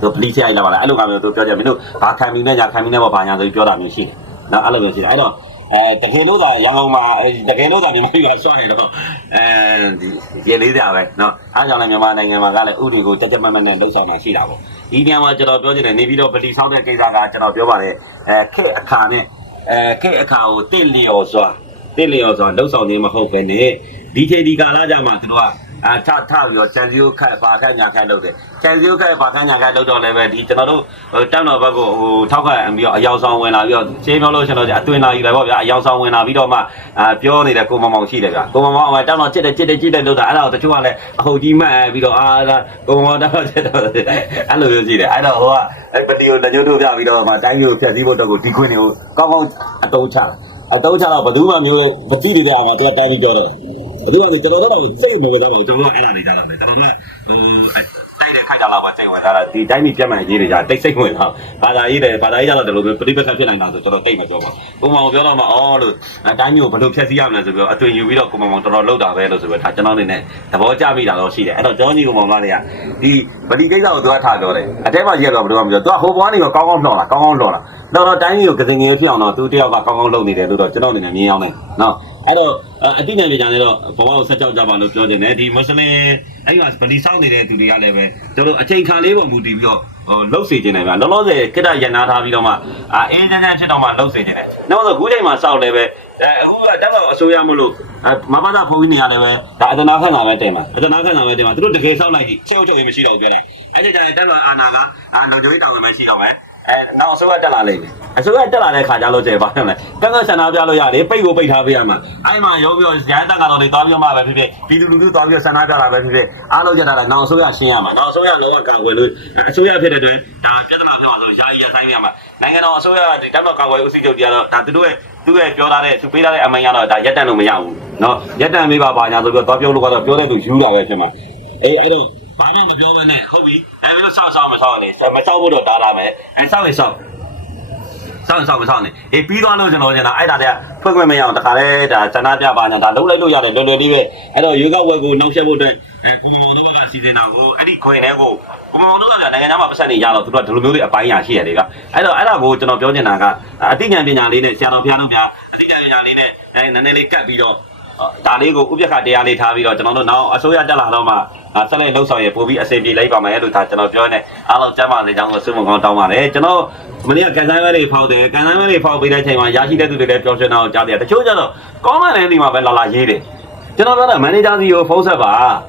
့သူပလီချရိုက်လာပါလားအဲ့လိုကမျိုးသူပြောချင်မင်းတို့ဘာခံပြီးနဲ့ညာခံပြီးနဲ့ပေါ့ဘာညာဆိုပြီးပြောတာမျိုးရှိတယ်နော်အဲ့လိုမျိုးရှိတယ်အဲ့တော့တကယ်လို့သာရန်ကုန်မှာတကယ်လို့သာမြန်မာပြည်ကဆွနေတော့ဒီလေးကြပဲเนาะအားကြောင့်လည်းမြန်မာနိုင်ငံမှာကလည်းဥပဒေကိုတက်တက်မတ်မတ်နဲ့လှုပ်ဆောင်มาရှိတာပေါ့ဒီနေရာမှာကျွန်တော်ပြောချင်တယ်နေပြီးတော့ပလီဆောက်တဲ့ကိစ္စကကျွန်တော်ပြောပါတယ်ခေတ်အခါနဲ့ခေတ်အခါကိုတင့်လျော်စွာလှုပ်ဆောင်ခြင်းမဟုတ်ပဲနဲ့ဒီချိန်ဒီကာလကြမှာသူတို့ကထပြီးတော့ချန်စီယိုခတ်ဘာခတ်ညာခတ်လုပ်တယ်ချန်စီယိုခတ်ဘာခတ်ညာခတ်လုပ်တော့လည်းပဲဒီကျွန်တော်တို့တောင်တော်ဘက်ကိုဟိုထောက်ခတ်ပြီးတော့အယောင်ဆောင်ဝင်လာပြီးတော့ရှင်းပြောလို့ရှင်တော့အတွင်လာယူတယ်ပေါ့ဗျာအယောင်ဆောင်ဝင်လာပြီးတော့မှပြောနေတဲ့ကိုမောင်ရှိတယ်ဗျာကိုမောင်တောင်တော်ချစ်တယ်လို့တာအဲ့ဒါကိုတချို့ကလည်းအဟုတ်ကြီးမှတ်ပြီးတော့ကိုမောင်တောင်တော်ချစ်တော့အဲ့လိုမျိုးရှိတယ်အဲ့တော့ဟိုကအဲ့ပတီကိုတညွတ်တို့ပြပြီးတော့မှတိုင်းမျိုးဖြတ်စည်းဖို့တော့ကိုဒီခွင်းတွေကိုကောင်းကောင်းအတုံးချတော့ဘယ်သူမှမျိုးမကြည့်နေတဲ့အောင်ကသူကတိုင်းပြီးပြောတော့သူကကျွန်တော်တို့စိတ်မဝင်တော့ဘူးကျွန်တော်အဲ့ဒါနေကြတာလေကျွန်တော်ကတိုက်တဲ့ခိုက်ကြလာပါစိတ်ဝင်တာဒီတိုင်းပြည်ပြတ်မှန်ရေးတွေကြတိတ်စိတ်ဝင်တော့ဘာသာရေးကြတော့တယ်လို့ပြိပက္ခဖြစ်နိုင်တာဆိုကျွန်တော်တိတ်မပြောပါဘူးကိုမောင်ပြောတော့မှအော်လို့တိုင်းမျိုးဘယ်လိုဖြတ်စည်းရမလဲဆိုပြီးတော့အသွင်ယူပြီးတော့ကိုမောင်တော်တော်လောက်တာပဲလို့ဆိုပြီးတော့ကျွန်တော်အနေနဲ့သဘောကျမိတာတော့ရှိတယ်အဲ့တော့ကျောင်းကြီးကိုမောင်ကလည်းဒီဗလီကိစ္စကိုသူကထားပြောတယ်အတဲမှာကြီးတော့ဘယ်လိုမှမပြောသူကဟိုဘွားနေကကောင်းကောင်းလှော်တာတော့တိုင်းမျိုးကိုကစင်ငယ်ဖြစ်အောင်တော့သူတယောက်ကကောင်းကောင်းလုပ်နေတယ်လို့တော့ကျွန်တော်အနေနဲ့မြင်အောင်နေနော်အဲ့တော့အတိအကျပြန်ကြတယ်တော့ဘဝကိုဆက်ကြောက်ကြပါလို့ပြောနေတယ်ဒီမွတ်စလင်အဲ့ဒီမှာဗလီဆောင်နေတဲ့သူတွေကလည်းပဲတို့အချိန်ခံလေးပုံမူတည်ပြီးတော့လှုပ်စေခြင်းတယ်ဗျာလောလောဆယ်ကိတ္တရန်နာထားပြီးတော့မှအင်းကျန်းဖြစ်တော့မှလှုပ်စေခြင်းတယ်နောက်ဆိုခုချိန်မှာစောက်တယ်ပဲအခုကတက်တော့အစိုးရမလို့မမသာဖုန်းကြီးနေရတယ်ပဲဒါအတနာခန့်တာပဲတင်ပါသူတို့တကယ်စောက်လိုက်ကြီးချက်ချက်မရှိတော့ဘူးပြောတယ်အဲ့ဒီကျရင်တက်တော့အာနာကလုံခြုံရေးတောင်းမှရှိတော့မယ်နောက်အစိုးရတက်လာလိမ့်မယ်အစိုးရတက်လာတဲ့ခါကျလို့ကျဘာဖြစ်လဲကန့်ဆန္ဒပြလို့ရတယ်ပိတ်ကိုပိတ်ထားပေးရမှာအဲ့မှာရောပြီးရဟန်းတန်ကတော့တွေသွားပြီးမှပဲဖြစ်ဖြစ်ပြည်သူလူထုသွားပြီးဆန္ဒပြတာပဲဖြစ်ဖြစ်အားလုံးကြတာလည်းနောက်အစိုးရရှင်းရမှာနောက်အစိုးရလောကကာကွယ်လို့အစိုးရဖြစ်တဲ့တွင်ဒါပြဿနာဖြစ်မှာဆိုယာယီရဆိုင်ရမှာနိုင်ငံတော်အစိုးရဓာတ်တော်ကာကွယ်ဦးစီးချုပ်တရားတော့ဒါသူရဲ့ပြောထားတဲ့သူပေးထားတဲ့အမိန့်ရတော့ဒါရက်တန့်လို့မရဘူးเนาะရက်တန့်ပေးပါညာဆိုပြီးတော့ပြောလို့ကတော့ပြောတဲ့သူယူတာပဲဖြစ်မှာအဲ့တော့ဘာမှမပြောဘဲနဲ့ဟုတ်ပြီအဲ့လိုစောက်မစောက်နဲ့မစောက်ဖို့တော့တားလာမယ်စောက်မစောက်နဲ့ပြီးသွားလို့ကျွန်တော်ကျန်တာအဲ့ဒါတည်းဖွင့်ခွင့်မရအောင်တခါလဲဒါဇနာပြပါညာဒါလုံးလိုက်လို့ရတယ်လွယ်လေးပဲအဲ့တော့ရွေးကောက်ပွဲကိုနှောက်ယှက်ဖို့အတွက်ကိုမောင်တို့ဘက်ကစီစဉ်တာကိုအဲ့ဒီခွင်ထဲကိုကိုမောင်တို့ကနိုင်ငံသားမှာပတ်သက်နေရတော့သူတို့ကဒီလိုမျိုးတွေအပိုင်းညာရှိရတယ်ကအဲ့တော့အဲ့ဒါကိုကျွန်တော်ပြောချင်တာကအသိဉာဏ်ပညာလေးနဲ့ဆရာတော်ဖျားတို့များအသိဉာဏ်ပညာလေးနဲ့နည်းနည်းလေးကတ်ပြီးတော့ဒါလေးကိုဥပက္ခတရားလေးထားပြီးတော့ကျွန်တော်တို့နောက်အစိုးရတက်လာတော့မှဆက်လက်လှုပ်ဆောင်ရပို့ပြီးအစီအပြေလိုက်ပါမယ်လို့ဒါကျွန်တော်ပြောနေအားလုံးကျမ်းပါစေကြောင်းကိုဆုမကောင်းတောင်းပါတယ်ကျွန်တော်မနေ့ကကန်ဆိုင်မဲတွေဖောက်တယ်ကန်ဆိုင်မဲတွေဖောက်ပေးတဲ့အချိန်မှာရရှိတဲ့သူတွေလည်းပြောချင်တာကိုကြားတယ်တချို့ကျတော့ကောင်းမှလည်းဒီမှာပဲလာရေးတယ်ကျွန်တော်ပြောတာမန်နေဂျာစီကိုဖုန်းဆက်ပါ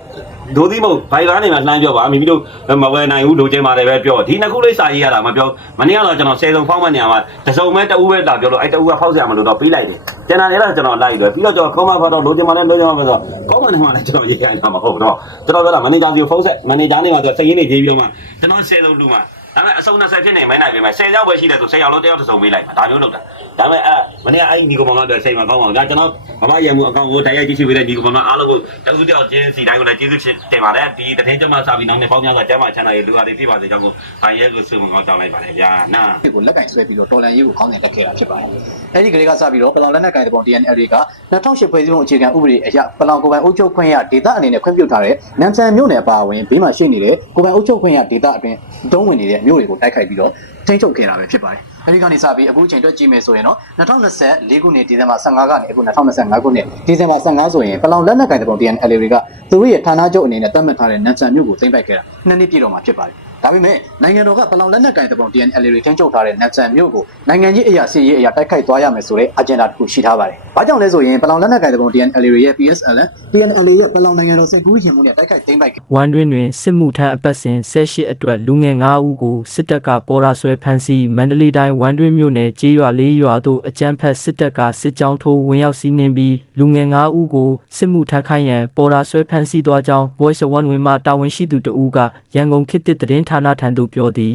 ဒိုသီးမဟုတ်ဘိုင်ဘာနေမှာလှမ်းပြောပါမိမိတို့မဝယ်နိုင်ဘူးလိုချင်ပါတယ်ပဲပြောဒီနှစ်ခုလေးစာရေးရတာမပြောမနေ့ကတော့ကျွန်တော်10စုံဖောက်မှနေရာမှာတစ်စုံမဲတအူးပဲလာပြောလို့အဲ့တအူးကဖောက်ဆရာမလို့တော့ပေးလိုက်တယ်ကျန်တာလည်းကျွန်တော်လိုက်တယ်ပြီးတော့ကျွန်တော်ကောင်းမှဖတ်တော့လိုချင်မှလည်းလိုချင်မှပဲဆိုတော့ကောင်းမှနေမှာလည်းကျွန်တော်ရေးရတာမဟုတ်တော့ကျွန်တော်ပြောတာမန်နေဂျာစီကိုဖုန်းဆက်မန်နေဂျာနေမှာသူစည်ရင်းနေရေးပြီးတော့မှကျွန်တော်10စုံလူမှာဒါပေမဲ့အစုံ20ဖြစ်နေမနိုင်ပြီမဲ့10ယောက်ပဲရှိတယ်ဆို10ယောက်လုံးတယောက်တစ်စုံပေးလိုက်မှာဒါမျိုးလုပ်တာဒါပေမဲ့မနေ့အဲ့ဒီကိုမောင်ကတော့စိတ်မကောင်းပါဘူးဒါကျွန်တော်မမရမှုအကောင့်ကိုတိုက်ရိုက်ကြည့်ရှုပေးတဲ့ဒီကိုမောင်အားလုံးကိုတဦးတယောက်ချင်းစီတိုင်းကိုလည်းကျေးဇူးတင်ပါတယ်ဒီတထင်းကျမစာပြီးနောက်နေ့ပေါင်းများစွာကျမ်းမာချမ်းသာရေးလူအားတွေပြပါစေကြောင်းကိုဖိုင်ရဲကိုဆုမကောင်းတောင်းလိုက်ပါတယ်ဗျာနာကိုလက်ကင်ဆွဲပြီးတော့တော်လန်ရေးကိုခေါင်းစဉ်တက်ခဲ့တာဖြစ်ပါတယ်အဲ့ဒီကလေးကစပြီးတော့ပလောင်လက်နက်ကင်တဲ့ပုံ TNL က2008ဖွဲ့စည်းပုံအခြေခံဥပဒေအရပလောင်ကိုယ်ပိုင်အုပ်ချုပ်ခွင့်ရဒေသအနေနဲ့ခွင့်ပြုထားတဲ့နမ်ဆန်မြို့နယ်ပါဝင်ဘေးမှာရှိနေတဲ့ကိုယ်ပိုင်အုပ်ချုပ်ခွင့်ရဒေသအတွင်းတုံးဝင်နေတဲ့မြို့တွေကိုတိုက်ခိုက်ပြီးတော့ထိန်းချုပ်ခဲ့တာပဲဖြစ်ပါတယ်။အဲဒီကနေစပြီးအခုချိန်တွက်ကြည့်မယ်ဆိုရင်တော့2024ခုနှစ်ဒီဇင်ဘာ15ကနေအခု2025ခုနှစ်ဒီဇင်ဘာ15ဆိုရင်ပလောင်လက်နက်ကင်တဲ့ပုံ TNL ကသူတို့ရဲ့ဌာနချုပ်အနေနဲ့သတ်မှတ်ထားတဲ့နမ်ဆန်မြို့ကိုသိမ်းပိုက်ခဲ့တာ2နှစ်ပြည့်တော့မှာဖြစ်ပါတယ်။ ဒါပေမဲ့နိုင်ငံတော်ကပလောင်လက်နက်ကင်တဲ့ပုံ TNLA တွေထိန်းချုပ်ထားတဲ့နန်ဆန်မြို့ကိုနိုင်ငံကြီးအရာစီရေးအရာတိုက်ခိုက်သွားရမယ်ဆိုတဲ့ agenda တစ်ခုရှိထားပါတယ်။ဘာကြောင့်လဲဆိုရင်ပလောင်လက်နက်ကင်တဲ့ပုံ TNLA တွေရဲ့ PSLN TNLA ရဲ့ပလောင်နိုင်ငံတော်စစ်ကူးရင်မှုနဲ့တိုက်ခိုက်သိမ်းပိုက် ဝမ်တွင်တွင်စစ်မှုထမ်းအပတ်စဉ်18အတွက်လူငယ်9ဦးကိုစစ်တပ်ကပေါ်ရာဆွဲဖမ်းဆီးမန္တလေးတိုင်းဝမ်တွင်မြို့နယ်ကျေးရွာ4ရွာသို့အကြမ်းဖက်စစ်တပ်ကစစ်ကြောင်းထိုးဝင်ရောက်စီးနင်းပြီးလူငယ်9ဦးကိုစစ်မှုထမ်းခိုင်းရန်ပေါ်ရာဆွဲဖမ်းဆီးသွားကြောင်း Voice of One ဝင်မှတာဝန်ရှိသူတဦးကရန်ကုန်ခေတ်သစ်သတင်းဌာနထံသို့ပြောသည်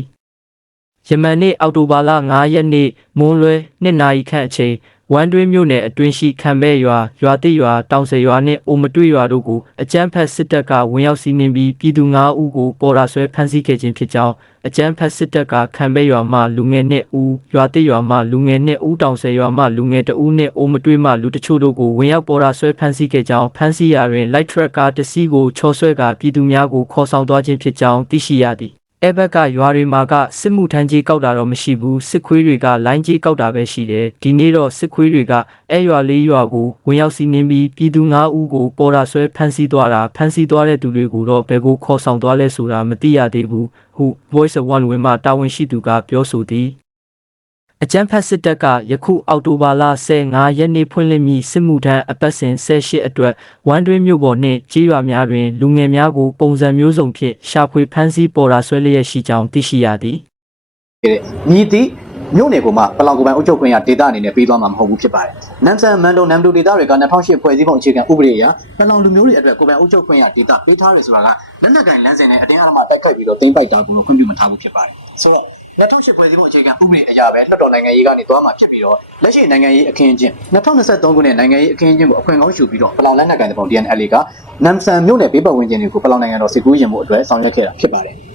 ယမန်နေ့အောက်တိုဘာလ9ရက်နေ့မွန်းလွဲ2နာရီခန့်အချိန်ဝမ်တွင်းမြို့နယ်အတွင်းရှိခံမဲရွာရွာတိရွာတောင်ဆယ်ရွာနှင့်အိုမတွေ့ရွာတို့ကိုအကြမ်းဖက်စစ်တပ်ကဝင်ရောက်စီးနင်းပြီးပြည်သူ9ဦးကိုပေါ်ရာဆွဲဖမ်းဆီးခဲ့ခြင်းဖြစ်ကြောင်းအကြမ်းဖက်စစ်တပ်ကခံမဲရွာမှလူငယ်2ဦးရွာတိရွာမှလူငယ်2ဦးတောင်ဆယ်ရွာမှလူငယ်2ဦးနှင့်အိုမတွေ့မှလူတချို့တို့ကိုဝင်ရောက်ပေါ်ရာဆွဲဖမ်းဆီးခဲ့ကြောင်းဖမ်းဆီးရာတွင် light truck ကားတစ်စီးကိုချော်ဆွဲကာပြည်သူများကိုခေါ်ဆောင်သွားခြင်းဖြစ်ကြောင်းသိရှိရသည်အဲဘက်ကရွာတွေမှာကစစ်မှုထမ်းကြီးကောက်တာတော့မရှိဘူးစစ်ခွေးတွေကလိုင်းကြီးကောက်တာပဲရှိတယ်ဒီနေ့တော့စစ်ခွေးတွေကအဲရွာ4ရွာကိုဝင်ရောက်စီးနင်းပြီးပြည်သူ9ဦးကိုပေါ်ရာဆွဲဖမ်းဆီးသွားတာဖမ်းဆီးသွားတဲ့သူတွေကိုတော့ဘယ်ကိုခေါ်ဆောင်သွားလဲဆိုတာမသိရသေးဘူးဟု Voice of One ဝင်မှတာဝန်ရှိသူကပြောဆိုသည်အကြမ်းဖက်စစ်တပ်ကယခုအောက်တိုဘာလ15ရက်နေ့ဖွင့်လှစ်မည့်စစ်မှုထမ်းအပတ်စဉ်18အတွက်ဝမ်တွင်းမြို့ပေါ်နှင့်ကြေးရွာများတွင်လူငယ်များကိုပုံစံမျိုးစုံဖြင့်ရှာဖွေဖမ်းဆီးပေါ်ရာဆွဲလျက်ရှိကြောင်းသိရှိရသည်။မြည်သည့်မြို့နယ်ကမှပလောင်ကိုယ်ပိုင်အုပ်ချုပ်ခွင့်ရဒေသအနေနဲ့ပြီးသွားမှာမဟုတ်ဘူးဖြစ်ပါတယ်။နမ်ဆန်မန်ဒိုနမ်ဒူဒေသတွေက2008ဖွဲ့စည်းပုံအခြေခံဥပဒေအရပလောင်လူမျိုးတွေအတွက်ကိုယ်ပိုင်အုပ်ချုပ်ခွင့်ရဒေသပေးထားတယ်ဆိုတာကလက်နက်ကင်လမ်းစဉ်နဲ့အတင်းအဓမ္မတိုက်ခိုက်ပြီးတော့သိမ်းပိုက်တာကိုခွင့်ပြုမထားဘူးဖြစ်ပါတယ်။ဆိုတော့2008ဖွဲ့စည်းပုံအခြေခံဥပဒေအရပဲလွှတ်တော်နိုင်ငံရေးကနေသွားမှာဖြစ်ပြီးတော့လက်ရှိနိုင်ငံရေးအခင်းအကျင်း2023ခုနှစ်နိုင်ငံရေးအခင်းအကျင်းကိုအခွင့်ကောင်းယူပြီးတော့ပလောင်လက်နက်ကင်တဲ့ပုံ TNLA ကနမ်ဆန်မြို့နယ်ဘေးပတ်ဝန်းကျင်တွေကိုပလောင်နိုင်ငံတော်စစ်ကူးရင်မှုအတွက်ဆောင်ရွက်ခဲ့တာဖြစ်ပါတယ်။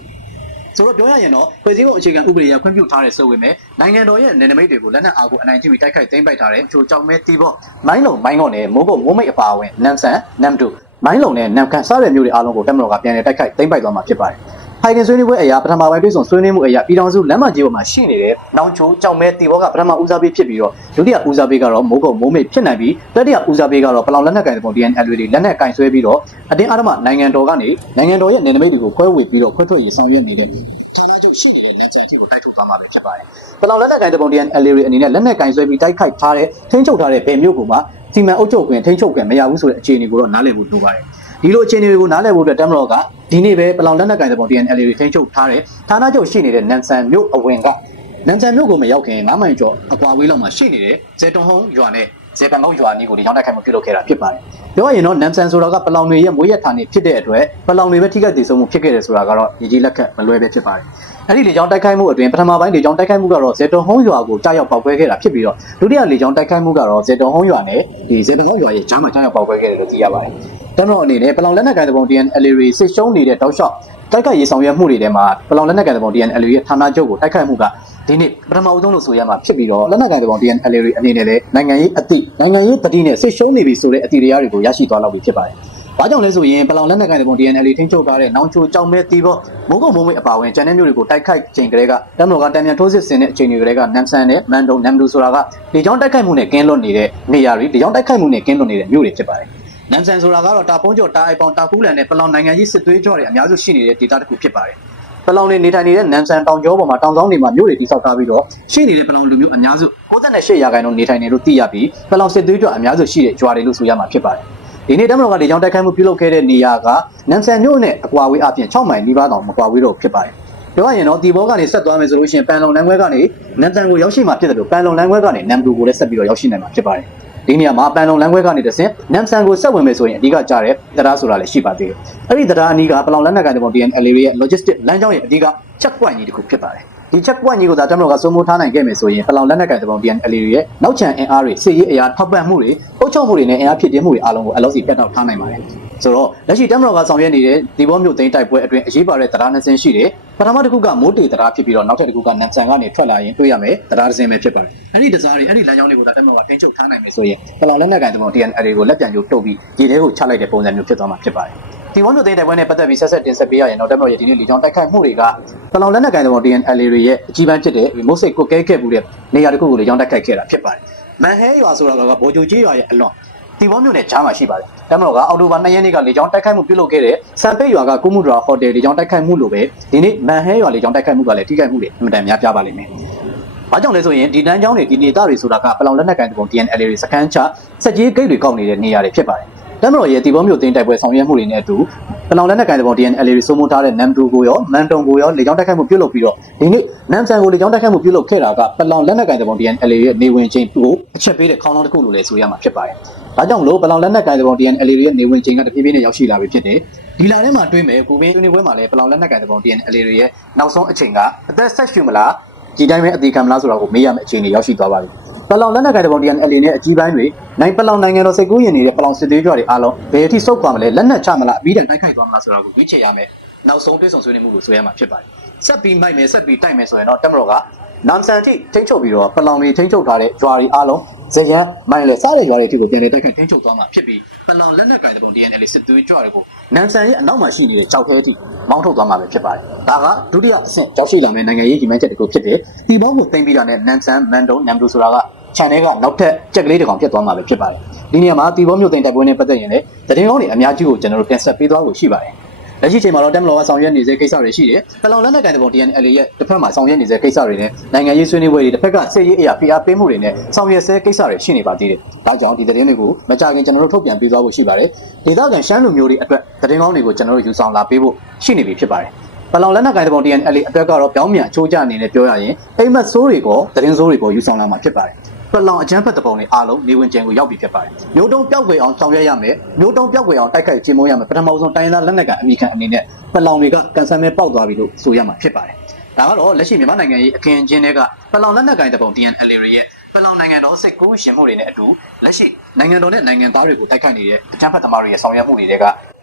ဆိုတော့ပြောရရင်တော့ဖွဲ့စည်းပုံအခြေခံဥပဒေရခွင့်ပြုထားတဲ့ဆိုပေမဲ့နိုင်ငံတော်ရဲ့နယ်နိမိတ်တွေကိုလက်နက်အားကိုအနိုင်ကျင့်ပြီးတိုက်ခိုက်သိမ်းပိုက်ထားတဲ့ချိုကြောင်မဲတီးဘောမိုင်းလုံမိုင်းကော့နဲ့မိုးကုတ်မိုးမိတ်အပါအဝင်နမ်ဆန်နမ်ဒူမိုင်းလုံနဲ့နမ်ခန်စတဲ့မြို့တွေအားလုံးကိုတပ်မတော်ကပြန်လည်တိုက်ခိုက်သိမ်းပိုက်သွားမှာဖြစ်ပါတယ်။ဖိုင်ကင်ဆွေးနွေးပွဲအရာပထမပိုင်းပြည်စုံဆွေးနွေးမှုအရာပြည်တော်စုလမ်းမကြီးပေါ်မှာရှိနေတဲ့နောင်ချိုကြောင်မဲတီဘောကပထမဦးစားပေးဖြစ်ပြီးတော့ဒုတိယဦးစားပေးကတော့မိုးကုတ်မိုးမိတ်ဖြစ်နိုင်ပြီးတတိယဦးစားပေးကတော့ပလောင်လက်နက်ကင်တဲ့ပုံ TNLA တွေလက်နက်ကင်ဆွဲပြီးတော့အတင်းအဓမ္မနိုင်ငံတော်ကနေနိုင်ငံတော်ရဲ့နယ်နိမိတ်တွေကိုခွဲဝေပြီးတော့ခွဲထွက်ရေးဆောင်ရွက်နေတဲ့ဌာနချုပ်ရှိနေတဲ့နတ်ဆန်တီကိုတိုက်ထုတ်သွားမှာပဲဖြစ်ပါတယ်။ပလောင်လက်နက်ကင်တဲ့ပုံ TNLA တွေအနေနဲ့လက်နက်ကင်ဆွဲပြီးတိုက်ခိုက်ထားတဲ့ထိန်းချုပ်ထားတဲ့ဗေမြို့ကိုမှစီမံအုပ်ချုပ်ခွင့်ထိန်းချုပ်ခွင့်မရဘူးဆိုတဲ့အခြေအနေကိုတော့နားလည်ဖို့လိုပါတယ်။ဒီလိုအခြေအနေတွေကိုနားလည်ဖို့အတွက်တမတော်ကဒီနေ့ပဲပလောင်လက်နက်ကင်တဲ့ပုံ TNLA တွေထိန်းချုပ်ထားတဲ့ဌာနချုပ်ရှိနေတဲ့နန်ဆန်မြို့အဝင်ကနန်ဆန်မြို့ကိုမရောက်ခင်9မိုင်ကျော်အကွာဝေးလောက်မှာရှိနေတဲ့ဇေတွန်ဟုံးရွာနဲ့ဇေပန်ကုန်းရွာနီးကိုဒီကြောင့်တိုက်ခိုက်မှုပြုလုပ်ခဲ့တာဖြစ်ပါတယ်။ပြောရရင်တော့နန်ဆန်ဆိုတာကပလောင်တွေရဲ့မွေးရဌာနေဖြစ်တဲ့အတွက်ပလောင်တွေပဲထိခိုက်ဒေဆုံးမှုဖြစ်ခဲ့တယ်ဆိုတာကတော့ရည်ကြီးလက်ခတ်မလွဲပဲဖြစ်ပါတယ်။အဲ့ဒီလေကြောင်းတိုက်ခိုက်မှုအတွင်းပထမပိုင်းလေကြောင်းတိုက်ခိုက်မှုကတော့ဇေတွန်ဟုံးရွာကိုကြားရောက်ပေါက်ကွဲခဲ့တာဖြစ်ပြီးတော့ဒုတိယလေကြောင်းတိုက်ခိုက်မှုကတော့ဇေတွန်ဟုံးရွာနဲ့ဒီဇေပန်ကုန်းရွာရဲ့ကြားမှာကြားရောက်ပေါက်ကွဲခဲ့တယ်လို့သိရပါတယ်။တမတော်အနေနဲ့ပလောင်လက်နက်ကင်တဲ့ပုံ TNLA တွေစစ်ရှုံးနေတဲ့တောက်လျှောက်တိုက်ခိုက်ရေးဆောင်ရွက်မှုတွေထဲမှာပလောင်လက်နက်ကင်တဲ့ပုံ TNLA ရဲ့ဌာနချုပ်ကိုတိုက်ခိုက်မှုကဒီနေ့ပထမဦးဆုံးလို့ဆိုရမှာဖြစ်ပြီးတော့လက်နက်ကင်တဲ့ပုံ TNLA တွေအနေနဲ့လည်းနိုင်ငံရေးအသည့်နိုင်ငံရေးတတိနဲ့စစ်ရှုံးနေပြီဆိုတဲ့အသည့်တရားတွေကိုရရှိသွားလောက်ပြီဖြစ်ပါတယ်။ဘာကြောင့်လဲဆိုရင်ပလောင်လက်နက်ကင်တဲ့ပုံ TNLA ထိန်းချုပ်ထားတဲ့နောင်ချိုကြောင်မဲတီဘောမိုးကုတ်မိုးမိတ်အပါအဝင်ကျန်တဲ့မြို့တွေကိုတိုက်ခိုက်ချိန်ကလေးကတမတော်ကတံမြန်ထိုးစစ်ဆင်တဲ့အချိန်တွေကလေးကနမ်ဆန်နဲ့မန်ဒုံနမ်ဒူဆိုတာကလေကြောင်းတိုက်ခိုက်မှုနဲ့ကင်းလွတ်နေတဲ့နေရာတွေလေကြောင်းတိုက်ခိုက်မှုနဲ့ကင်းလွတ်နေတဲ့မြို့တွေဖြစ်ပါတယ်။နမ်ဆန်ဆိုတာကတော့တာဖုံးကျော်တာအိုက်ပေါင်တာကူးလန်နဲ့ပလောင်နိုင်ငံကြီးစစ်သွေးကြောတွေအများစုရှိနေတဲ့ဒေသတစ်ခုဖြစ်ပါတယ်။ပလောင်တွေနေထိုင်နေတဲ့နမ်ဆန်တောင်ကျောပေါ်မှာတောင်ဆောင်တွေမှာမြို့တွေတိစောက်ထားပြီးတော့ရှိနေတဲ့ပလောင်လူမျိုးအများစု98%နေထိုင်နေလို့သိရပြီးပလောင်စစ်သွေးကြောအများစုရှိတဲ့ကျွာတွေလို့ဆိုရမှာဖြစ်ပါတယ်။ဒီနေ့တမတော်ကလေကြောင်းတိုက်ခိုက်မှုပြုလုပ်ခဲ့တဲ့နေရာကနမ်ဆန်မြို့နဲ့အကွာဝေးအပြင်6မိုင်နီးပါးတောင်မကွာဝေးတော့ဖြစ်ပါတယ်။ပြောရရင်တော့ဒီဘောကနေဆက်သွားမယ်ဆိုလို့ရှိရင်ပန်လုံလမ်းခွဲကနေနမ်ဆန်ကိုရောက်ရှိမှာဖြစ်တယ်လို့ပန်လုံလမ်းခွဲကနေနမ်ဒူကိုလည်းဆက်ပြီးတော့ရောက်ရှိနိုင်မှာဖြစ်ပါတယ်။ဒီနေရာမှာပန်လုံလမ်းခွဲကနေတဆင့်နမ်ဆန်ကိုဆက်ဝင်မယ်ဆိုရင်အဓိကကြားတဲ့တရားဆိုတာလည်းရှိပါသေးတယ်။အဲ့ဒီတရားအနီးကပလောင်လက်နက်ကိုင်တဲ့ပုံ TNLA ရဲ့ logistic လမ်းကြောင်းရဲ့အဓိက check point ကြီးတစ်ခုဖြစ်ပါတယ်။ဒီ check point ကြီးကိုသာတမတော်ကစိုးမိုးထားနိုင်ခဲ့မယ်ဆိုရင်ပလောင်လက်နက်ကိုင်တဲ့ပုံ TNLA ရဲ့နောက်ချန်အင်အားတွေစစ်ရေးအရာထောက်ပံ့မှုတွေအုပ်ချုပ်မှုတွေနဲ့အင်အားဖြစ်တည်မှုတွေအားလုံးကိုအလောက်စီပြတ်တောက်ထားနိုင်ပါတယ်။ဆိုတော့လက်ရှိတမတော်ကဆောင်ရွက်နေတဲ့ဒီဘောမျိုးသိန်းတိုက်ပွဲအတွင်းအရေးပါတဲ့တရားနှစင်းရှိတယ်။ပထမတစ်ခုကမိုးတေတရားဖြစ်ပြီးတော့နောက်ထပ်တစ်ခုကနမ်ဆန်ကနေထွက်လာရင်တွေ့ရမယ်တရားနှစင်းပဲဖြစ်ပါတယ်။အဲ့ဒီတရားတွေအဲ့ဒီလမ်းကြောင်းတွေကိုသာတမတော်ကထိန်းချုပ်ထားနိုင်မယ်ဆိုရင်ပလောင်လက်နက်ကိုင်တဲ့ပုံ TNLA ကိုလက်ပြန်ကျုပ်တုပ်ပြီးရေထဲကိုချလိုက်တဲ့ပုံစံမျိုးဖြစ်သွားမှာဖြစ်ပါတယ်။ဒီဘောမျိုးသိန်းတိုက်ပွဲနဲ့ပတ်သက်ပြီးဆက်တင်ဆက်ပေးရရင်တော့တမတော်ရဲ့ဒီနေ့လေကြောင်းတိုက်ခိုက်မှုတွေကပလောင်လက်နက်ကိုင်တဲ့ပုံ TNLA တွေရဲ့အကြီးပန်းဖြစ်တဲ့မိုးစိတ်ကိုကဲခဲ့မှုတဲ့နေရာတစ်ခုကိုလေကြောင်းတိုက်ခိုက်ခဲ့တာဖြစ်ပါတယ်။မန်ဟဲရွာဆိုတာကဘော်ဂျိုကြီးရွာရဲ့အလွန် တီဘောမြို့နယ်ကြားမှာရှိပါတယ်တမတော်ကအော်တိုဘာ2ရက်နေ့ကလေကြောင်းတိုက်ခိုက်မှုပြုလုပ်ခဲ့တဲ့စံပိတ်ရွာကကုမှုဒရာဟိုတယ်လေကြောင်းတိုက်ခိုက်မှုလိုပဲဒီနေ့မန်ဟဲရွာလေကြောင်းတိုက်ခိုက်မှုကလည်းထိခိုက်မှုတွေအမှန်တန်များပြားပါလိမ့်မယ်။ဘာကြောင့်လဲဆိုရင်ဒီတန်းကြောင်းတွေဒီနေသားတွေဆိုတာကပလောင်လက်နက်ကိုင်တပုံ TNLA တွေစကန်ချစက်ကြီးဂိတ်တွေကောက်နေတဲ့နေရာတွေဖြစ်ပါတယ်။တမတော်ရဲ့တီဘောမြို့သိမ်းတိုက်ပွဲဆောင်ရွက်မှုတွေနဲ့အတူပလောင်လက်နက်ကိုင်တပုံ TNLA တွေစိုးမိုးထားတဲ့နမ်တူကိုရောမန်တုံကိုရောလေကြောင်းတိုက်ခိုက်မှုပြုလုပ်ပြီးတော့ဒီနေ့နမ်ဆန်ကိုလေကြောင်းတိုက်ခိုက်မှုပြုလုပ်ခဲ့တာကပလောင်လက်နက်ကိုင်တပုံ TNLA ရဲ့နေဝင်ချင်းကိုအချက်ပေးတဲ့ခေါင်းလောင်းတစ်ခုလိုလည်းဆိုရမှာဖြစ်ပါတယ်။ဒါကြောင့်မလို့ပလောင်လက်နက်ကိုင်တပုံ TNLA ရဲ့နေဝင်ချင်းကတဖြည်းဖြည်းနဲ့ရောက်ရှိလာပြီဖြစ်တယ်။ဒီလာထဲမှာတွေးမယ်ကိုပင်းဦးနေပွဲမှာလည်းပလောင်လက်နက်ကိုင်တပုံ TNLA ရဲ့နောက်ဆုံးအချိန်ကအသက်ဆက်ရှုမလားဒီတိုင်းပဲအသေးခံမလားဆိုတော့ကိုမေးရမယ့်အခြေအနေရောက်ရှိသွားပါပြီ။ပလောင်လက်နက်ကိုင်တပုံ TNLA နဲ့အကြီးပိုင်းတွေနိုင်ပလောင်နိုင်ငံတော်စိတ်ကူးရင်နေတဲ့ပလောင်စစ်သေးကြွတွေအားလုံးဘယ်အထိစုပ်ခွာမလဲလက်နက်ချမလားအပြီးတိုင်တိုက်ခိုက်သွားမလားဆိုတော့ကိုဝိချေရမယ်။နောက်ဆုံးတွဲဆောင်ဆွေးနွေးမှုကိုဆွေးရမှာဖြစ်ပါတယ်။ဆက်ပြီးမိုက်မယ်ဆက်ပြီးတိုက်မယ်ဆိုရင်တော့တက်မတော်ကနမ်ဆန်ထိထိန်းချုပ်ပြီးတော့ပလောင်တွေထိန်းချုပ်ထားတဲ့ဂျွာတွေအားလုံးဇယန်မိုင်းလေစားတဲ့ဂျွာတွေအထိကိုပြန်လည်တိုက်ခိုက်ထိန်းချုပ်သွားမှာဖြစ်ပြီးပလောင်လက်နက်ကိုင်တပုံ TNLA စစ်သွေးကြွတွေကိုနမ်ဆန်ရဲ့အနောက်မှာရှိနေတဲ့ကြောက်ခဲအထိမောင်းထုတ်သွားမှာပဲဖြစ်ပါတယ်။ဒါကဒုတိယအဆင့်ကြောက်ရှိလာမယ့်နိုင်ငံရေးကြီးမှန်းချက်တစ်ခုဖြစ်တယ်။ဒီဘောင်းကိုသိမ်းပြီးတာနဲ့နမ်ဆန်မန်ဒုံနမ်ဒူဆိုတာက channel ကနောက်ထပ်ကြက်ကလေးတစ်ကောင်ပြတ်သွားမှာပဲဖြစ်ပါတယ်။ဒီနေရာမှာတီဘောမျိုးတင်တိုက်ပွဲနဲ့ပတ်သက်ရင်လည်းတရင်ကောင်းတွေအများကြီးကိုကျွန်တော်တို့တင်ဆက်ပေးသွားလို့ရှိပါတယ်။လက်ရှိချိန်မှာတော့တက်မတော်ကဆောင်ရွက်နေတဲ့ကိစ္စတွေရှိတယ်။ပလောင်လက်နက်ကိုင်တပုံ TNLA ရဲ့တစ်ဖက်မှာဆောင်ရွက်နေတဲ့ကိစ္စတွေနဲ့နိုင်ငံရေးဆွေးနွေးပွဲတွေတစ်ဖက်ကစစ်ရေးအရာဖိအားပေးမှုတွေနဲ့ဆောင်ရွက်ဆဲကိစ္စတွေရှိနေပါသေးတယ်။ဒါကြောင့်ဒီသတင်းတွေကိုမကြခင်ကျွန်တော်တို့ထုတ်ပြန်ပေးသွားဖို့ရှိပါတယ်။ဒေသခံရှမ်းလူမျိုးတွေအတွက်သတင်းကောင်းတွေကိုကျွန်တော်တို့ယူဆောင်လာပေးဖို့ရှိနေပြီဖြစ်ပါတယ်။ပလောင်လက်နက်ကိုင်တပုံ TNLA အတွက်ကတော့ပြောင်းပြန်အချိုးကျအနေနဲ့ပြောရရင်အိမ်မက်ဆိုးတွေကိုသတင်းဆိုးတွေကိုယူဆောင်လာမှာဖြစ်ပါတယ်။ပလောင်အကြမ်းဖက်တပုံတွေအားလုံးနေဝင်ကျင်ကိုရောက်ပြီဖြစ်ပါတယ်။မျိုးတုံးပြောက်ွယ်အောင်ဆောင်ရွက်ရမယ်။မျိုးတုံးပြောက်ွယ်အောင်တိုက်ခိုက်ချေမှုန်းရမယ်။ပထမဆုံးတိုင်းသားလက်နက်ကအမိခံအနေနဲ့ပလောင်တွေကကန်ဆယ်မဲပေါက်သွားပြီလို့ဆိုရမှာဖြစ်ပါတယ်။ဒါကတော့လက်ရှိမြန်မာနိုင်ငံရဲ့အခင်းအကျင်းတွေကပလောင်လက်နက်ကိုင်တပုံ TNLA ရဲ့ပလောင်နိုင်ငံတော်စစ်ကူးရှင်မှုတွေနဲ့အတူလက်ရှိနိုင်ငံတော်နဲ့နိုင်ငံသားတွေကိုတိုက်ခိုက်နေတဲ့အကြမ်းဖက်သမားတွေရဲ့ဆောင်ရွက်မှုတွ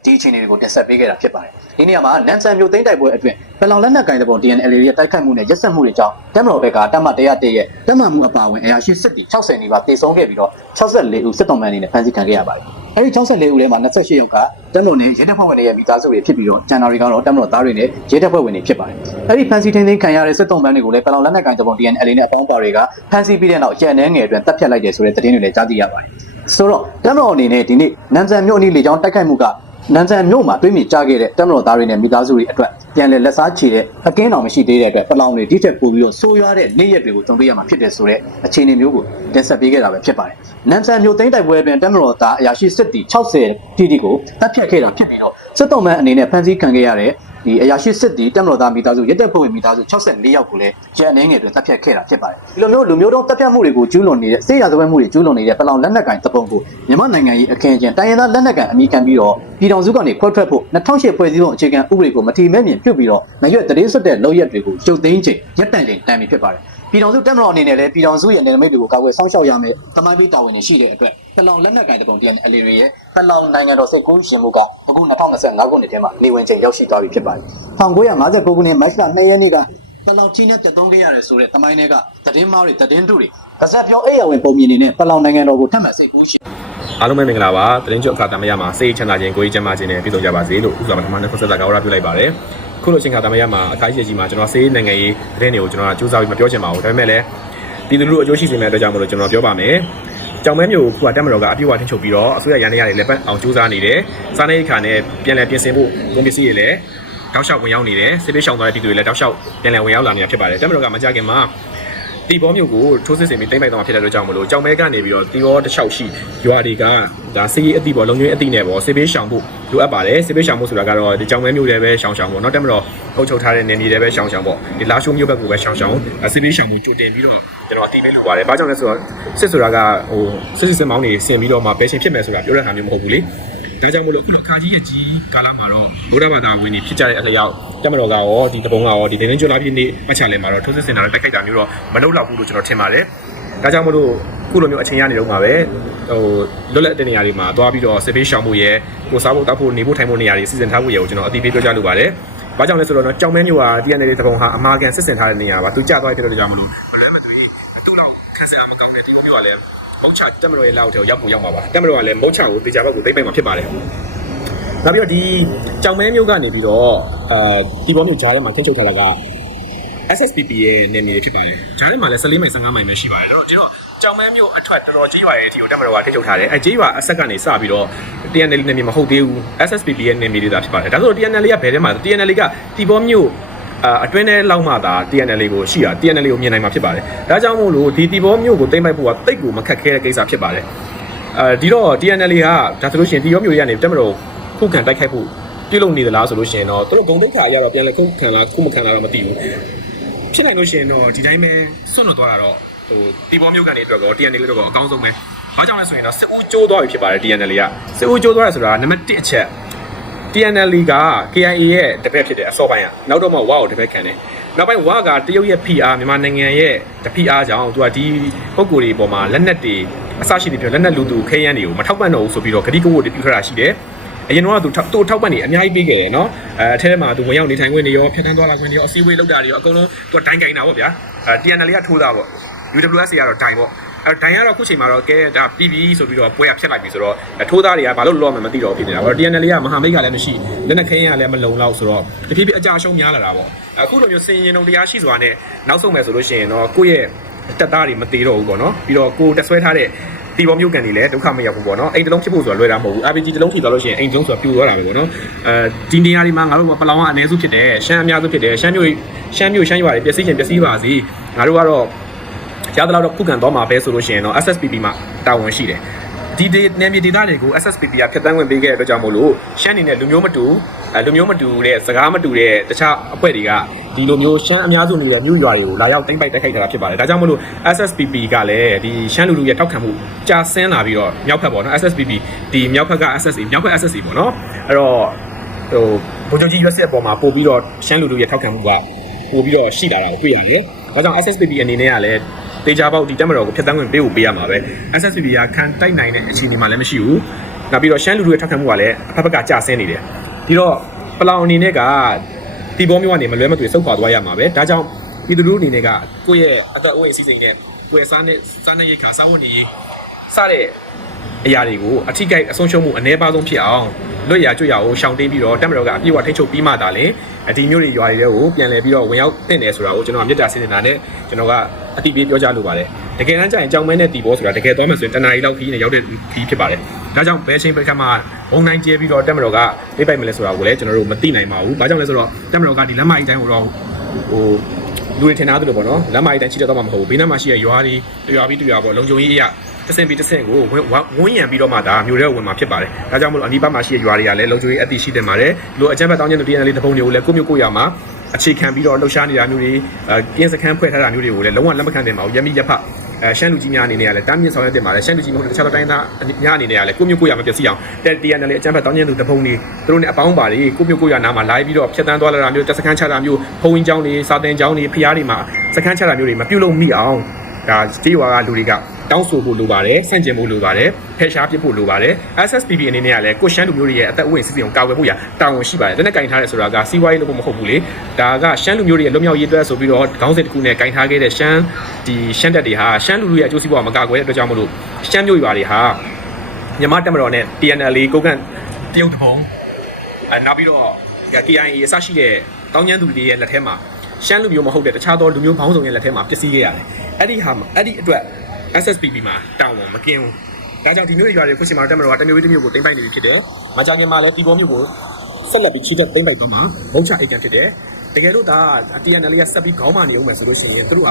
ေကဒီအခြေအနေတွေကိုတင်ဆက်ပေးခဲ့တာဖြစ်ပါတယ်။ဒီနေရာမှာနန်ဆန်မျိုးသိန်းတိုက်ပွဲအတွင်းပလောင်လက်နက်ကိုင်တပုံ TNLA ရဲ့တိုက်ခိုက်မှုနဲ့ရက်စက်မှုတွေကြောင့်တပ်မတော်ဘက်ကတပ်မ101ရဲ့တပ်မမှုအပါအဝင်အရာရှိစစ်တီ60နီးပါးတေဆုံးခဲ့ပြီးတော့64ဦးစစ်တော်မှန်အနေနဲ့ဖမ်းဆီးခံခဲ့ရပါတယ်။အဲဒီ64ဦးထဲမှာ28ယောက်ကတပ်မတော်နဲ့ရဲတပ်ဖွဲ့ဝင်တွေရဲ့မိသားစုတွေဖြစ်ပြီးတော့ကျန်တော်တွေကတော့တပ်မတော်သားတွေနဲ့ရဲတပ်ဖွဲ့ဝင်တွေဖြစ်ပါတယ်။အဲဒီဖမ်းဆီးထိန်းသိမ်းခံရတဲ့စစ်တော်မှန်တွေကိုလည်းပလောင်လက်နက်ကိုင်တပုံ TNLA နဲ့အပေါင်းပါတွေကဖမ်းဆီးပြီးတဲ့နောက်ရန်နှဲငယ်အတွင်းတပ်ဖြတ်လိုက်တယ်ဆိုတဲ့သတင်းတွေလည်းကြားသိရပါတယ်။ဆိုတော့တပ်မတော်အနေနဲ့ဒီနေ့နန်ဆန်မြို့အနီးလေကြောင်းတိုက်ခိုက်မှုကနန်ဆန်မြို့မှာတွေးမြစ်ကြခဲ့တဲ့တပ်မတော်သားတွေနဲ့မိသားစုတွေအတွက်ပြန်လည်လက်စားချေတဲ့အကင်းတော်မရှိသေးတဲ့အတွက်ပလောင်တွေဒီထက်ပိုပြီးတော့ဆိုးရွားတဲ့နေ့ရက်တွေကိုကြုံတွေ့ရမှာဖြစ်တယ်ဆိုတဲ့အခြေအနေမျိုးကိုတင်ဆက်ပေးခဲ့တာပဲဖြစ်ပါတယ်။နန်ဆန်မြို့သိမ်းတိုက်ပွဲအတွင်းတပ်မတော်သားအရာရှိစစ်တီ60တီကိုတပ်ဖြတ်ခဲ့တာဖြစ်ပြီးတော့စစ်တော်မှန်အနေနဲ့ဖမ်းဆီးခံခဲ့ရတဲ့ဒီအရာရှိစစ်တီတပ်မတော်သားမိသားစုရက်တက်ဖွဲ့ဝင်မိသားစု64ယောက်ကိုလည်းကြံအနေငယ်တွင်တပ်ဖြတ်ခဲ့တာဖြစ်ပါတယ်။ဒီလိုမျိုးလူမျိုးတုံးတပ်ဖြတ်မှုတွေကိုကျူးလွန်နေတဲ့စစ်ရာဇဝတ်မှုတွေကျူးလွန်နေတဲ့ပလောင်လက်နက်ကင်တပုံကိုမြန်မာနိုင်ငံရဲ့အခင်းအကျင်းတိုင်းရင်းသားလက်နက်ကန်အမိခံပြီးတော့ပြည်ထောင်စုကနေခွဲထွက်ဖို့2008ဖွဲ့စည်းပုံအခြေခံဥပဒေကိုမထီမဲ့မြင်ပြုတ်ပြီးတော့မရွက်တရေဆွတ်တဲ့လောက်ရက်တွေကိုကျုပ်သိမ်းချိန်ရက်တန့်ချိန်တန်ပြီဖြစ်ပါတယ်။ပြည်ထောင်စုတပ်မတော်အနေနဲ့လည်းပြည်ထောင်စုရဲ့နယ်နိမိတ်တွေကိုကာကွယ်ဆောင်ရှောက်ရမယ်တမိုင်းပေးတော်ဝင်နေရှိတဲ့အတွက်ပလောင်လက်နက်ကင်တပုံ TNLA ရဲ့ပလောင်နိုင်ငံတော်စိတ်ကူးရှင်မှုကအခု2025ခုနှစ်ထဲမှာနေဝင်ချိန်ရောက်ရှိသွားပြီဖြစ်ပါတယ်။1959ခုနှစ်မတ်လ2ရက်နေ့ကပလောင်ချင်းနဲ့တက်သုံးခဲ့ရတယ်ဆိုတဲ့တမိုင်းတွေကသတင်းမားတွေသတင်းတုတွေကစက်ပြောအိယာဝင်ပုံမြင်နေတဲ့ပလောင်နိုင်ငံတော်ကိုထပ်မံစိတ်ကူးရှင်အားလုံးပဲမင်္ဂလာပါသတင်းကြွအခါတမရမှာစိတ်ချမ်းသာခြင်းကိုယ်ကြီးချမ်းသာခြင်းနဲ့ပြည့်စုံကြပါစေလို့ဥစွာပထမနဲ့ဆက်သက်ကာဝရပြုလိုက်ပါတယ်ခုလိုအချိန်ခါတမရမှာအခါကြီးကြီးမှာကျွန်တော်စေးနိုင်ငံရေးသတင်းတွေကိုကျွန်တော်စူးစမ်းပြီးမပြောချင်ပါဘူးဒါပေမဲ့လည်းပြည်သူလူထုအကျိုးရှိစေမယ့်အတွက်ကြောင့်မလို့ကျွန်တော်ပြောပါမယ်ကြောင်မဲမျိုးကတက်မတော်ကအပြည့်အဝထင်ချုပ်ပြီးတော့အစိုးရရန်နေရတယ်လက်ပတ်အောင်စူးစမ်းနေတယ်စားနေခါနဲ့ပြန်လည်ပြင်ဆင်ဖို့ကုန်ပစ္စည်းတွေလည်းတောက်လျှောက်ဝင်ရောက်နေတယ်စစ်ပေးရှောင်သွားတဲ့ပြည်သူတွေလည်းတောက်လျှောက်ပြန်လည်ဝင်ရောက်လာနေတာဖြစ်ပါတယ်တက်မတော်ကမကြခင်မှာတီဘောမျိုးကိုထိုးစစ်ဆင်ပြီးတိမ့်ပိုက်သွားမှာဖြစ်တဲ့အတွက်ကြောင့်မလို့ကြောင်မဲကနေပြီးတော့တီဘောတစ်လျှောက်ရှိရွာတွေကဒါစီးအသီးပေါ်လုံကျွေးအသီးနဲ့ပေါ့စစ်ပေးရှောင်ဖို့လိုအပ်ပါတယ်စစ်ပေးရှောင်ဖို့ဆိုတာကတော့ဒီကြောင်မဲမျိုးတွေပဲရှောင်ပေါ့เนาะတက်မတော်အုပ်ချုပ်ထားတဲ့နေမြေတွေပဲရှောင်ပေါ့ဒီလာရှိုးမျိုးဘက်ကိုပဲရှောင်စစ်ပေးရှောင်မှုကြိုတင်ပြီးတော့ကျွန်တော်အတိပေးလိုပါတယ်ဘာကြောင့်လဲဆိုတော့စစ်ဆိုတာကဟိုစစ်မောင်းတွေဆင်ပြီးတော့မှပဲရှင်ဖြစ်မယ်ဆိုတာပြောတဲ့ဟာမျိုးမဟုတ်ဘူးလေဒါကြောင့်မလို့ခုလိုခါကြီးရဲ့ကြီးကာလမှာတော့ဘုရားဘာသာဝင်တွေဖြစ်ကြတဲ့အလျောက်တက်မတော်ကရောဒီတပုံကရောဒီတင်းကျွလာပြည့်နေ့ပတ်ချလဲမှာတော့ထိုးစစ်ဆင်တာနဲ့တိုက်ခိုက်တာမျိုးတော့မလုပ်တော့ဘူးလို့ကျွန်တော်ထင်ပါတယ်ဒါကြောင့်မလို့ခုလိုမျိုးအချိန်ရနေတော့မှာပဲဟိုလွတ်လပ်တဲ့နေရာတွေမှာသွားပြီးတော့စစ်ပေးရှောင်မှုရဲ့ကိုစားဖို့တောက်ဖို့နေဖို့ထိုင်ဖို့နေရာတွေစီစဉ်ထားဖို့ရဲ့ကိုကျွန်တော်အတိပေးပြောကြားလိုပါတယ်ဘာကြောင့်လဲဆိုတော့ကြောင်မဲမျိုးက TNLA တပုံဟာအမာကန်စစ်ဆင်ထားတဲ့နေရာပါသူကြသွားတဲ့အတွက်ကြောင့်မလို့မလွဲမသွေသူ့လောက်ခက်ဆယ်အားမကောင်းတဲ့ဒီလိုမျိုးကလည်းမုတ်ချတက်မတော်ရဲ့လောက်ထဲရောက်မှာပါတက်မတော်ကလည်းမုတ်ချကိုတေချာဘက်ကိုသိမ့်ပိုက်မှာဖြစ်ပါတယ်နောက်ပြီးတော့ဒီကြောင်မဲမျိုးကနေပြီးတော့ဒီဘောမျိုးဂျားထဲမှာထင်းချုပ်ထားတာက SSPP ရဲ့နေမြေဖြစ်ပါတယ်ဂျားထဲမှာလည်း14မိုင်15မိုင်ပဲရှိပါတယ်အဲ့တော့ ကြောင်မဲမျိုးအထွက်တော်တော်ကြီးရွာရဲ့အထိကိုတက်မတော်ကထိချုပ်ထားတယ်အဲကြီးရွာအဆက်ကနေစပြီးတော့ TNL နယ်မြေမဟုတ်သေးဘူး SSPP ရဲ့နယ်မြေတွေသာဖြစ်ပါတယ်ဒါဆိုတော့ TNL ကဘယ်ထဲမှာ TNL ကတီဘောမျိုးအတွင်းထဲလောက်မှသာ TNL ကိုရှိတာ TNL ကိုမြင်နိုင်မှာဖြစ်ပါတယ်ဒါကြောင့်မို့လို့ဒီတီဘောမျိုးကိုသိမ့်ပိုက်ဖို့ကတိတ်ကိုမခက်ခဲတဲ့ကိစ္စဖြစ်ပါတယ်ဒီတော့ TNL ကဒါဆိုလို့ရှိရင်တီဘောမျိုးတွေကနေတက်မတော်ခုခံတိုက်ခိုက်ဖို့ပြုလုပ်နေသလားဆိုလို့ရှိရင်တော့သူတို့ဂုံတိတ်ခါအရတော့ပြန်လဲခုခံလားခုမခံလားတော့မသိဘူးဖြစ်နိုင်လို့ရှိရင်တော့ဒီတိုင်းပဲစွန့်လွတ်သွားတာတော့ဟိုတီဘောမျိုးကနေအတွက်တော့ TNL တို့ကတော့အကောင်းဆုံးပဲဘာကြောင့်လဲဆိုရင်တော့စစ်ဦးကျိုးသွားပြီဖြစ်ပါတယ် TNL ကစစ်ဦးကျိုးသွားရဆိုတာနံပါတ်1အချက် TNL က KIA ရဲ့တပည့်ဖြစ်တဲ့အစောပိုင်းကနောက်တော့မှဝါကိုတပည့်ခံတယ်နောက်ပိုင်းဝါကတရုတ်ရဲ့ PR မြန်မာနိုင်ငံရဲ့တ PR ကြောင့်သူကဒီပုံကိုယ်တွေပေါ်မှာလက်နက်တွေအစရှိတွေပြောလက်နက်လူသူခဲယမ်းတွေကိုမထောက်ပံ့တော့ဘူးဆိုပြီးတော့ဂတိကဝတ်တွေပြုထားတာရှိတယ်အရင်တော့သူထောက်ပံ့နေအများကြီးပေးခဲ့တယ်နော်အဲထဲမှာသူဝင်ရောက်နေထိုင်ခွင့်တွေရောဖြတ်တန်းသွားလာခွင့်တွေရောအစည်းအဝေးလုပ်တာတွေရောအကုန်လုံးသူတိုင်းကင်တာပေါ့ဗျာTNL ကထိုးတာပေါ့ UWSA ကတော့တိုင်ပေါ့ဒိုင်ကတော့ခုချိန်မှာတော့ကဲဒါ PB ဆိုပြီးတော့ပွဲရဖြတ်လိုက်ပြီဆိုတော့ထိုးသားတွေကဘာလို့လောမှမသိတော့ဖြစ်နေတာပေါ့ TNL ကမဟာမိတ်ကလည်းမရှိလက်နက်ခဲယမ်းကလည်းမလုံလောက်ဆိုတော့တဖြည်းဖြည်းအကြအရှုံးများလာတာပေါ့အခုလိုမျိုးစင်ရင်တုံတရားရှိစွာနဲ့နောက်ဆုံးမယ်ဆိုလို့ရှိရင်တော့ကိုယ့်ရဲ့တက်သားတွေမသေးတော့ဘူးပေါ့နော်ပြီးတော့ကိုတက်ဆွဲထားတဲ့တီဘောမျိုးကန်တွေလည်းဒုက္ခမရောက်ဘူးပေါ့နော်အိမ်တစ်လုံးဖြစ်ဖို့ဆိုတာလွယ်တာမဟုတ်ဘူး RPG တစ်လုံးထိသွားလို့ရှိရင်အိမ်တစ်လုံးဆိုတာပြိုသွားတာပဲပေါ့နော်ဒီနေရာဒီမှာငါတို့ပလောင်ကအနည်းစုဖြစ်တယ်ရှမ်းအများစုဖြစ်တယ်ရှမ်းမျိုးရှမ်းရွာတွေပျက်စီးခြင်းပျက်စီးပါစေငါတို့ကတော့ရသလောက်တော့ခုခံသွားမှာပဲဆိုလို့ရှိရင်တော့ SSPP မှာတာဝန်ရှိတယ်ဒီနယ်မြေဒေသတွေကို SSPP ကဖျက်ဆီးဝင်ပေးခဲ့တဲ့အတွက်ကြောင့်မို့လို့ရှမ်းနေနဲ့လူမျိုးမတူတဲ့စကားမတူတဲ့တခြားအဖွဲ့တွေကဒီလိုမျိုးရှမ်းအများစုနေတဲ့မြို့ရွာတွေကိုလာရောက်သိမ်းပိုက်တိုက်ခိုက်တာဖြစ်ပါတယ်ဒါကြောင့်မို့လို့ SSPP ကလည်းဒီရှမ်းလူရဲ့ထောက်ခံမှုကြာဆင်းလာပြီးတော့မြောက်ဖက်ပေါ့နော် SSPP ဒီမြောက်ဖက်က SSA မြောက်ဖက် SSA ပေါ့နော်အဲ့တော့ဗိုလ်ချုပ်ကြီးရွက်ဆက်ပေါ်မှာပို့ပြီးတော့ရှမ်းလူရဲ့ထောက်ခံမှုကပို့ပြီးတော့ရှိလာတာကိုတွေ့ရတယ်ဒါကြောင့် SSPP အနေနဲ့ကလည်းတေချာပေါက်ဒီတက်မတော်ကိုဖျက်ဆီးဝင်ပေးဖို့ပေးရမှာပဲ SSPP ကခံတိုက်နိုင်တဲ့အခြေအနေမှာလည်းမရှိဘူးနောက်ပြီးတော့ရှမ်းလူရဲ့ထောက်ခံမှုကလည်းအဖက်ဖက်ကကြာဆင်းနေတယ်ဒီတော့ပလောင်အနေနဲ့ကတီဘောမျိုးကနေမလွဲမသွေစုပ်ခွာသွားရမှာပဲဒါကြောင့်ပြည်သူလူအနေနဲ့ကကိုယ့်ရဲ့အသက်အိုးအိမ်စီစဉ်နဲ့ကိုယ့်ရဲ့စားနေရိတ်ခါစားဝတ်နေရေးစတဲ့အရာတွေကိုအထိကိအဆုံးရှုံးမှုအ ਨੇ ပါဆုံးဖြစ်အောင်လွတ်ရကြွရအောင်ရှောင်တင်းပြီးတော့တက်မတော်ကအပြည့်အဝထိန်းချုပ်ပြီးမှသာလေဒီမျိုးတွေရွာတွေကိုပြန်လည်ပြီးတော့ဝင်ရောက်တင်တယ်ဆိုတာကိုကျွန်တော်ကမြစ်တာစင်နေတာနဲ့ကျွန်တော်ကအတိပေးပြောကြားလိုပါတယ်တကယ်တမ်းကျရင်ကြောင်မဲနဲ့တီဘောဆိုတာတကယ်သွားမှဆိုရင်တနားရီလောက်ခီးနဲ့ရောက်တဲ့ခီးဖြစ်ပါတယ်ဒါကြောင့်ဘယ်ချိန်ဘယ်ခါမှဘုံတိုင်းကျဲပြီးတော့တက်မတော်ကပြိပိုက်မလဲဆိုတာကိုလည်းကျွန်တော်တို့မသိနိုင်ပါဘူးဘာကြောင့်လဲဆိုတော့တက်မတော်ကဒီလက်မကြီးတိုင်းကိုတော့ဟိုလူတွေထင်သားသလိုပေါ့နော်လက်မကြီးတိုင်းချိတက်တော့မှမဟုတ်ဘူးဘေးနားမှာရှိတဲ့ရွာတွေတရားပြီးတရားပေါ့လုံခြုံရေးအရာတဆင့်ပြီးတဆင့်ကိုဝန်းရံပြီးတော့မှဒါမျိုးတွေဝင်မှာဖြစ်ပါတယ်ဒါကြောင့်မို့လို့အနီးပတ်မှာရှိတဲ့ရွာတွေကလည်းလုံခြုံရေးအသိရှိတင်ပါတယ်လို့အကြမ်းဖက်တောင်းကျမ်းတို့ TNL တပုံတွေကိုလည်းကိုမျိုးကိုရမှာအခြေခံပြီးတော့လှုပ်ရှားနေတာမျိုးတွေကင်းစခန်းဖွဲ့ထားတာမျိုးတွေကိုလည်းလုံးဝလက်မခံတင်ပါဘူးရမိရဖရှမ်းလူကြီးများအနေနဲ့ကလည်းတားမြစ်ဆောင်ရွက်တင်ပါတယ်ရှမ်းလူကြီးမဟုတ်တဲ့တခြားတိုင်းသားများအနေနဲ့ကလည်းကိုမျိုးကိုရမှာပြည့်စည်အောင်TNL အကြမ်းဖက်တောင်းကျမ်းတို့တပုံတွေသူတို့နဲ့အပေါင်းပါတွေကိုမျိုးကိုရနားမှာလာပြီးတော့ဖြတ်တန်းသွားလာတာမျိုးတက်စခန်းချတာမျိုးဖုံဝင်ကျောင်းတွေစာတင်ကျောင်းတွေဖျားတွေမှာစခန်းချတာမျိုးတွေမပြုလုပ်မိအောင်ဒါကြေးရွာကလူတွေကတောင်းဆိုဖို့လိုပါတယ်ဆန့်ကျင်ဖို့လိုပါတယ်ဖယ်ရှားပစ်ဖို့လိုပါတယ် SSPP အနေနဲ့ကလည်းကိုရှမ်းလူမျိုးတွေရဲ့အသက်အဝိစီစဉ်ကိုကာကွယ်ဖို့ရတာဝန်ရှိပါတယ်လက်နက်ကင်ထားတယ်ဆိုတာကစီးပွားရေးလုပ်ဖို့မဟုတ်ဘူးလေဒါကရှမ်းလူမျိုးတွေရဲ့လွတ်မြောက်ရေးအတွက်ဆိုပြီးတော့ခေါင်းစဉ်တစ်ခုနဲ့ကင်ထားခဲ့တဲ့ရှမ်းတပ်တွေဟာရှမ်းလူတွေရဲ့အကျိုးစီးပွားမကာကွယ်တဲ့အတွက်ကြောင့်မလို့ရှမ်းမျိုးရွာတွေဟာမြန်မာတပ်မတော်နဲ့ TNL ကိုကန်တရုတ်တပုံနောက်ပြီးတော့ KIA အစရှိတဲ့တောင်းကျမ်းသူတွေရဲ့လက်ထဲမှာရှမ်းလူမျိုးမဟုတ်တဲ့တခြားသောလူမျိုးပေါင်းစုံရဲ့လက်ထဲမှာပစ္စည်းခဲ့ရတယ်အဲ့ဒီအတွက်SSPP မှာတာဝန်မကင်းဘူး။ဒါကြောင့်ဒီမျိုးတွေရွာတွေခုချိန်မှာတက်မတော်ကတမျိုးတစ်မျိုးကိုတင်ပိုက်နေပြီဖြစ်တယ်။မကြခင်မှာလည်းဒီဘောမျိုးကိုဆက်လက်ပြီးချီတက်တင်ပိုက်သွားမှာဘုံချအိတ်ကန်ဖြစ်တယ်။တကယ်လို့ဒါ TNL ကဆက်ပြီးခေါင်းမာနေအောင်မယ်ဆိုလို့ရှိရင်သူတို့ဟ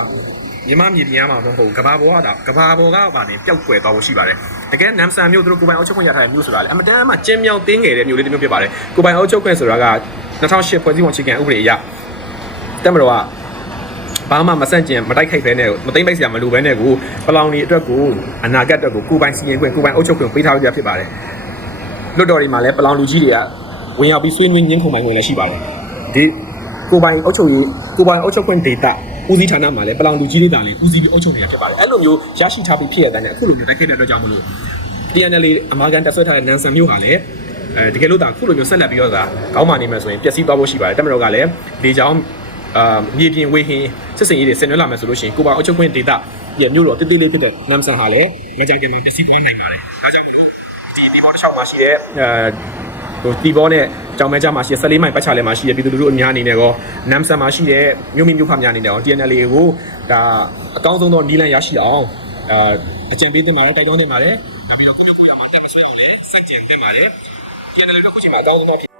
ာမြန်မာမြေပြင်မှာမဟုတ်ကဘာပေါ်ကပါနေပျောက်ကွယ်သွားဖို့ရှိပါတယ်။တကယ်နမ်ဆန်မျိုးသူတို့ကိုပိုင်အောက်ချုပ်ခွင့်ရထားတဲ့မျိုးဆိုတာလေအမတန်မှကျင်းမြောင်တင်းငယ်တဲ့မျိုးလေးတစ်မျိုးဖြစ်ပါတယ်။ကိုပိုင်အောက်ချုပ်ခွင့်ဆိုတာက2008ဖွဲ့စည်းပုံအခြေခံဥပဒေအရတက်မတော်ကဘာမှမဆန့်ကျင်မတိုက်ခိုက်ဘဲနဲ့မသိမ့်ပိုက်စရာမလိုဘဲနဲ့ကိုပလောင်တွေအတွက်ကိုအနာဂတ်အတွက်ကိုကိုပိုင်စီရင်ခွင့်ကိုပိုင်အုပ်ချုပ်ခွင့်ပေးထားကြဖြစ်ပါတယ်လွတ်တော်တွေမှာလည်းပလောင်လူကြီးတွေကဝင်ရောက်ပြီးဆွေးနွေးညှင်းခုန်ပိုင်ခွင့်လည်းရှိပါတယ်ဒီကိုပိုင်အုပ်ချုပ်ခွင့်ဒေတာဦးစီးဌာနမှာလည်းပလောင်လူကြီးတွေတာလည်းဦးစီးပြီးအုပ်ချုပ်နေတာဖြစ်ပါတယ်အဲ့လိုမျိုးရရှိထားပြီးဖြစ်ရတဲ့အခုလိုမျိုးတိုက်ခိုက်တဲ့အတွက်ကြောင့်မလို့ TNL အမာကန်တက်ဆွဲထားတဲ့နန်ဆန်မျိုးဟာလည်းတကယ်လို့ဒါအခုလိုမျိုးဆက်လက်ပြီးတော့ဒါခေါင်းမာနေမယ်ဆိုရင်ပျက်စီးသွားဖို့ရှိပါတယ်တက်မတော်ကလည်းလေကြောင်းမြေပြင်ဝေဟင်စစ်စင်ရေးတွေဆင်နွှဲလာမယ်ဆိုလို့ရှိရင်ကိုပါအုပ်ချုပ်ခွင့်ဒေတာရဲ့မြို့တော်တိတိလေးဖြစ်တဲ့နမ်ဆန်ဟာလည်းမကြိုက်ခင်မှာပျက်စီးသွားနိုင်ပါတယ်ဒါကြောင့်မလို့ဒီဘောတစ်ချောင်းမှာရှိတဲ့ဒီဘောနဲ့ကြောင်မဲကြားမှာရှိတဲ့14မိုင်ပတ်ချလဲမှာရှိတဲ့ပြည်သူလူထုအများအနေနဲ့ကောနမ်ဆန်မှာရှိတဲ့မြို့မိမြို့ဖများအနေနဲ့ကော TNL ကိုဒါအကောင်းဆုံးသောနီးလန်းရရှိအောင် အကြံပေးတင်ပါတယ်တိုက်တွန်းတင်ပါတယ်နောက်ပြီးတော့ကိုယ့်မျိုးကိုယ်ရမှာတက်မဆွဲအောင်လည်းစက်ကြင်တင်ပါတယ် channel လေးတစ်ခုချိန်မှာအကောင်းဆုံးဖြစ်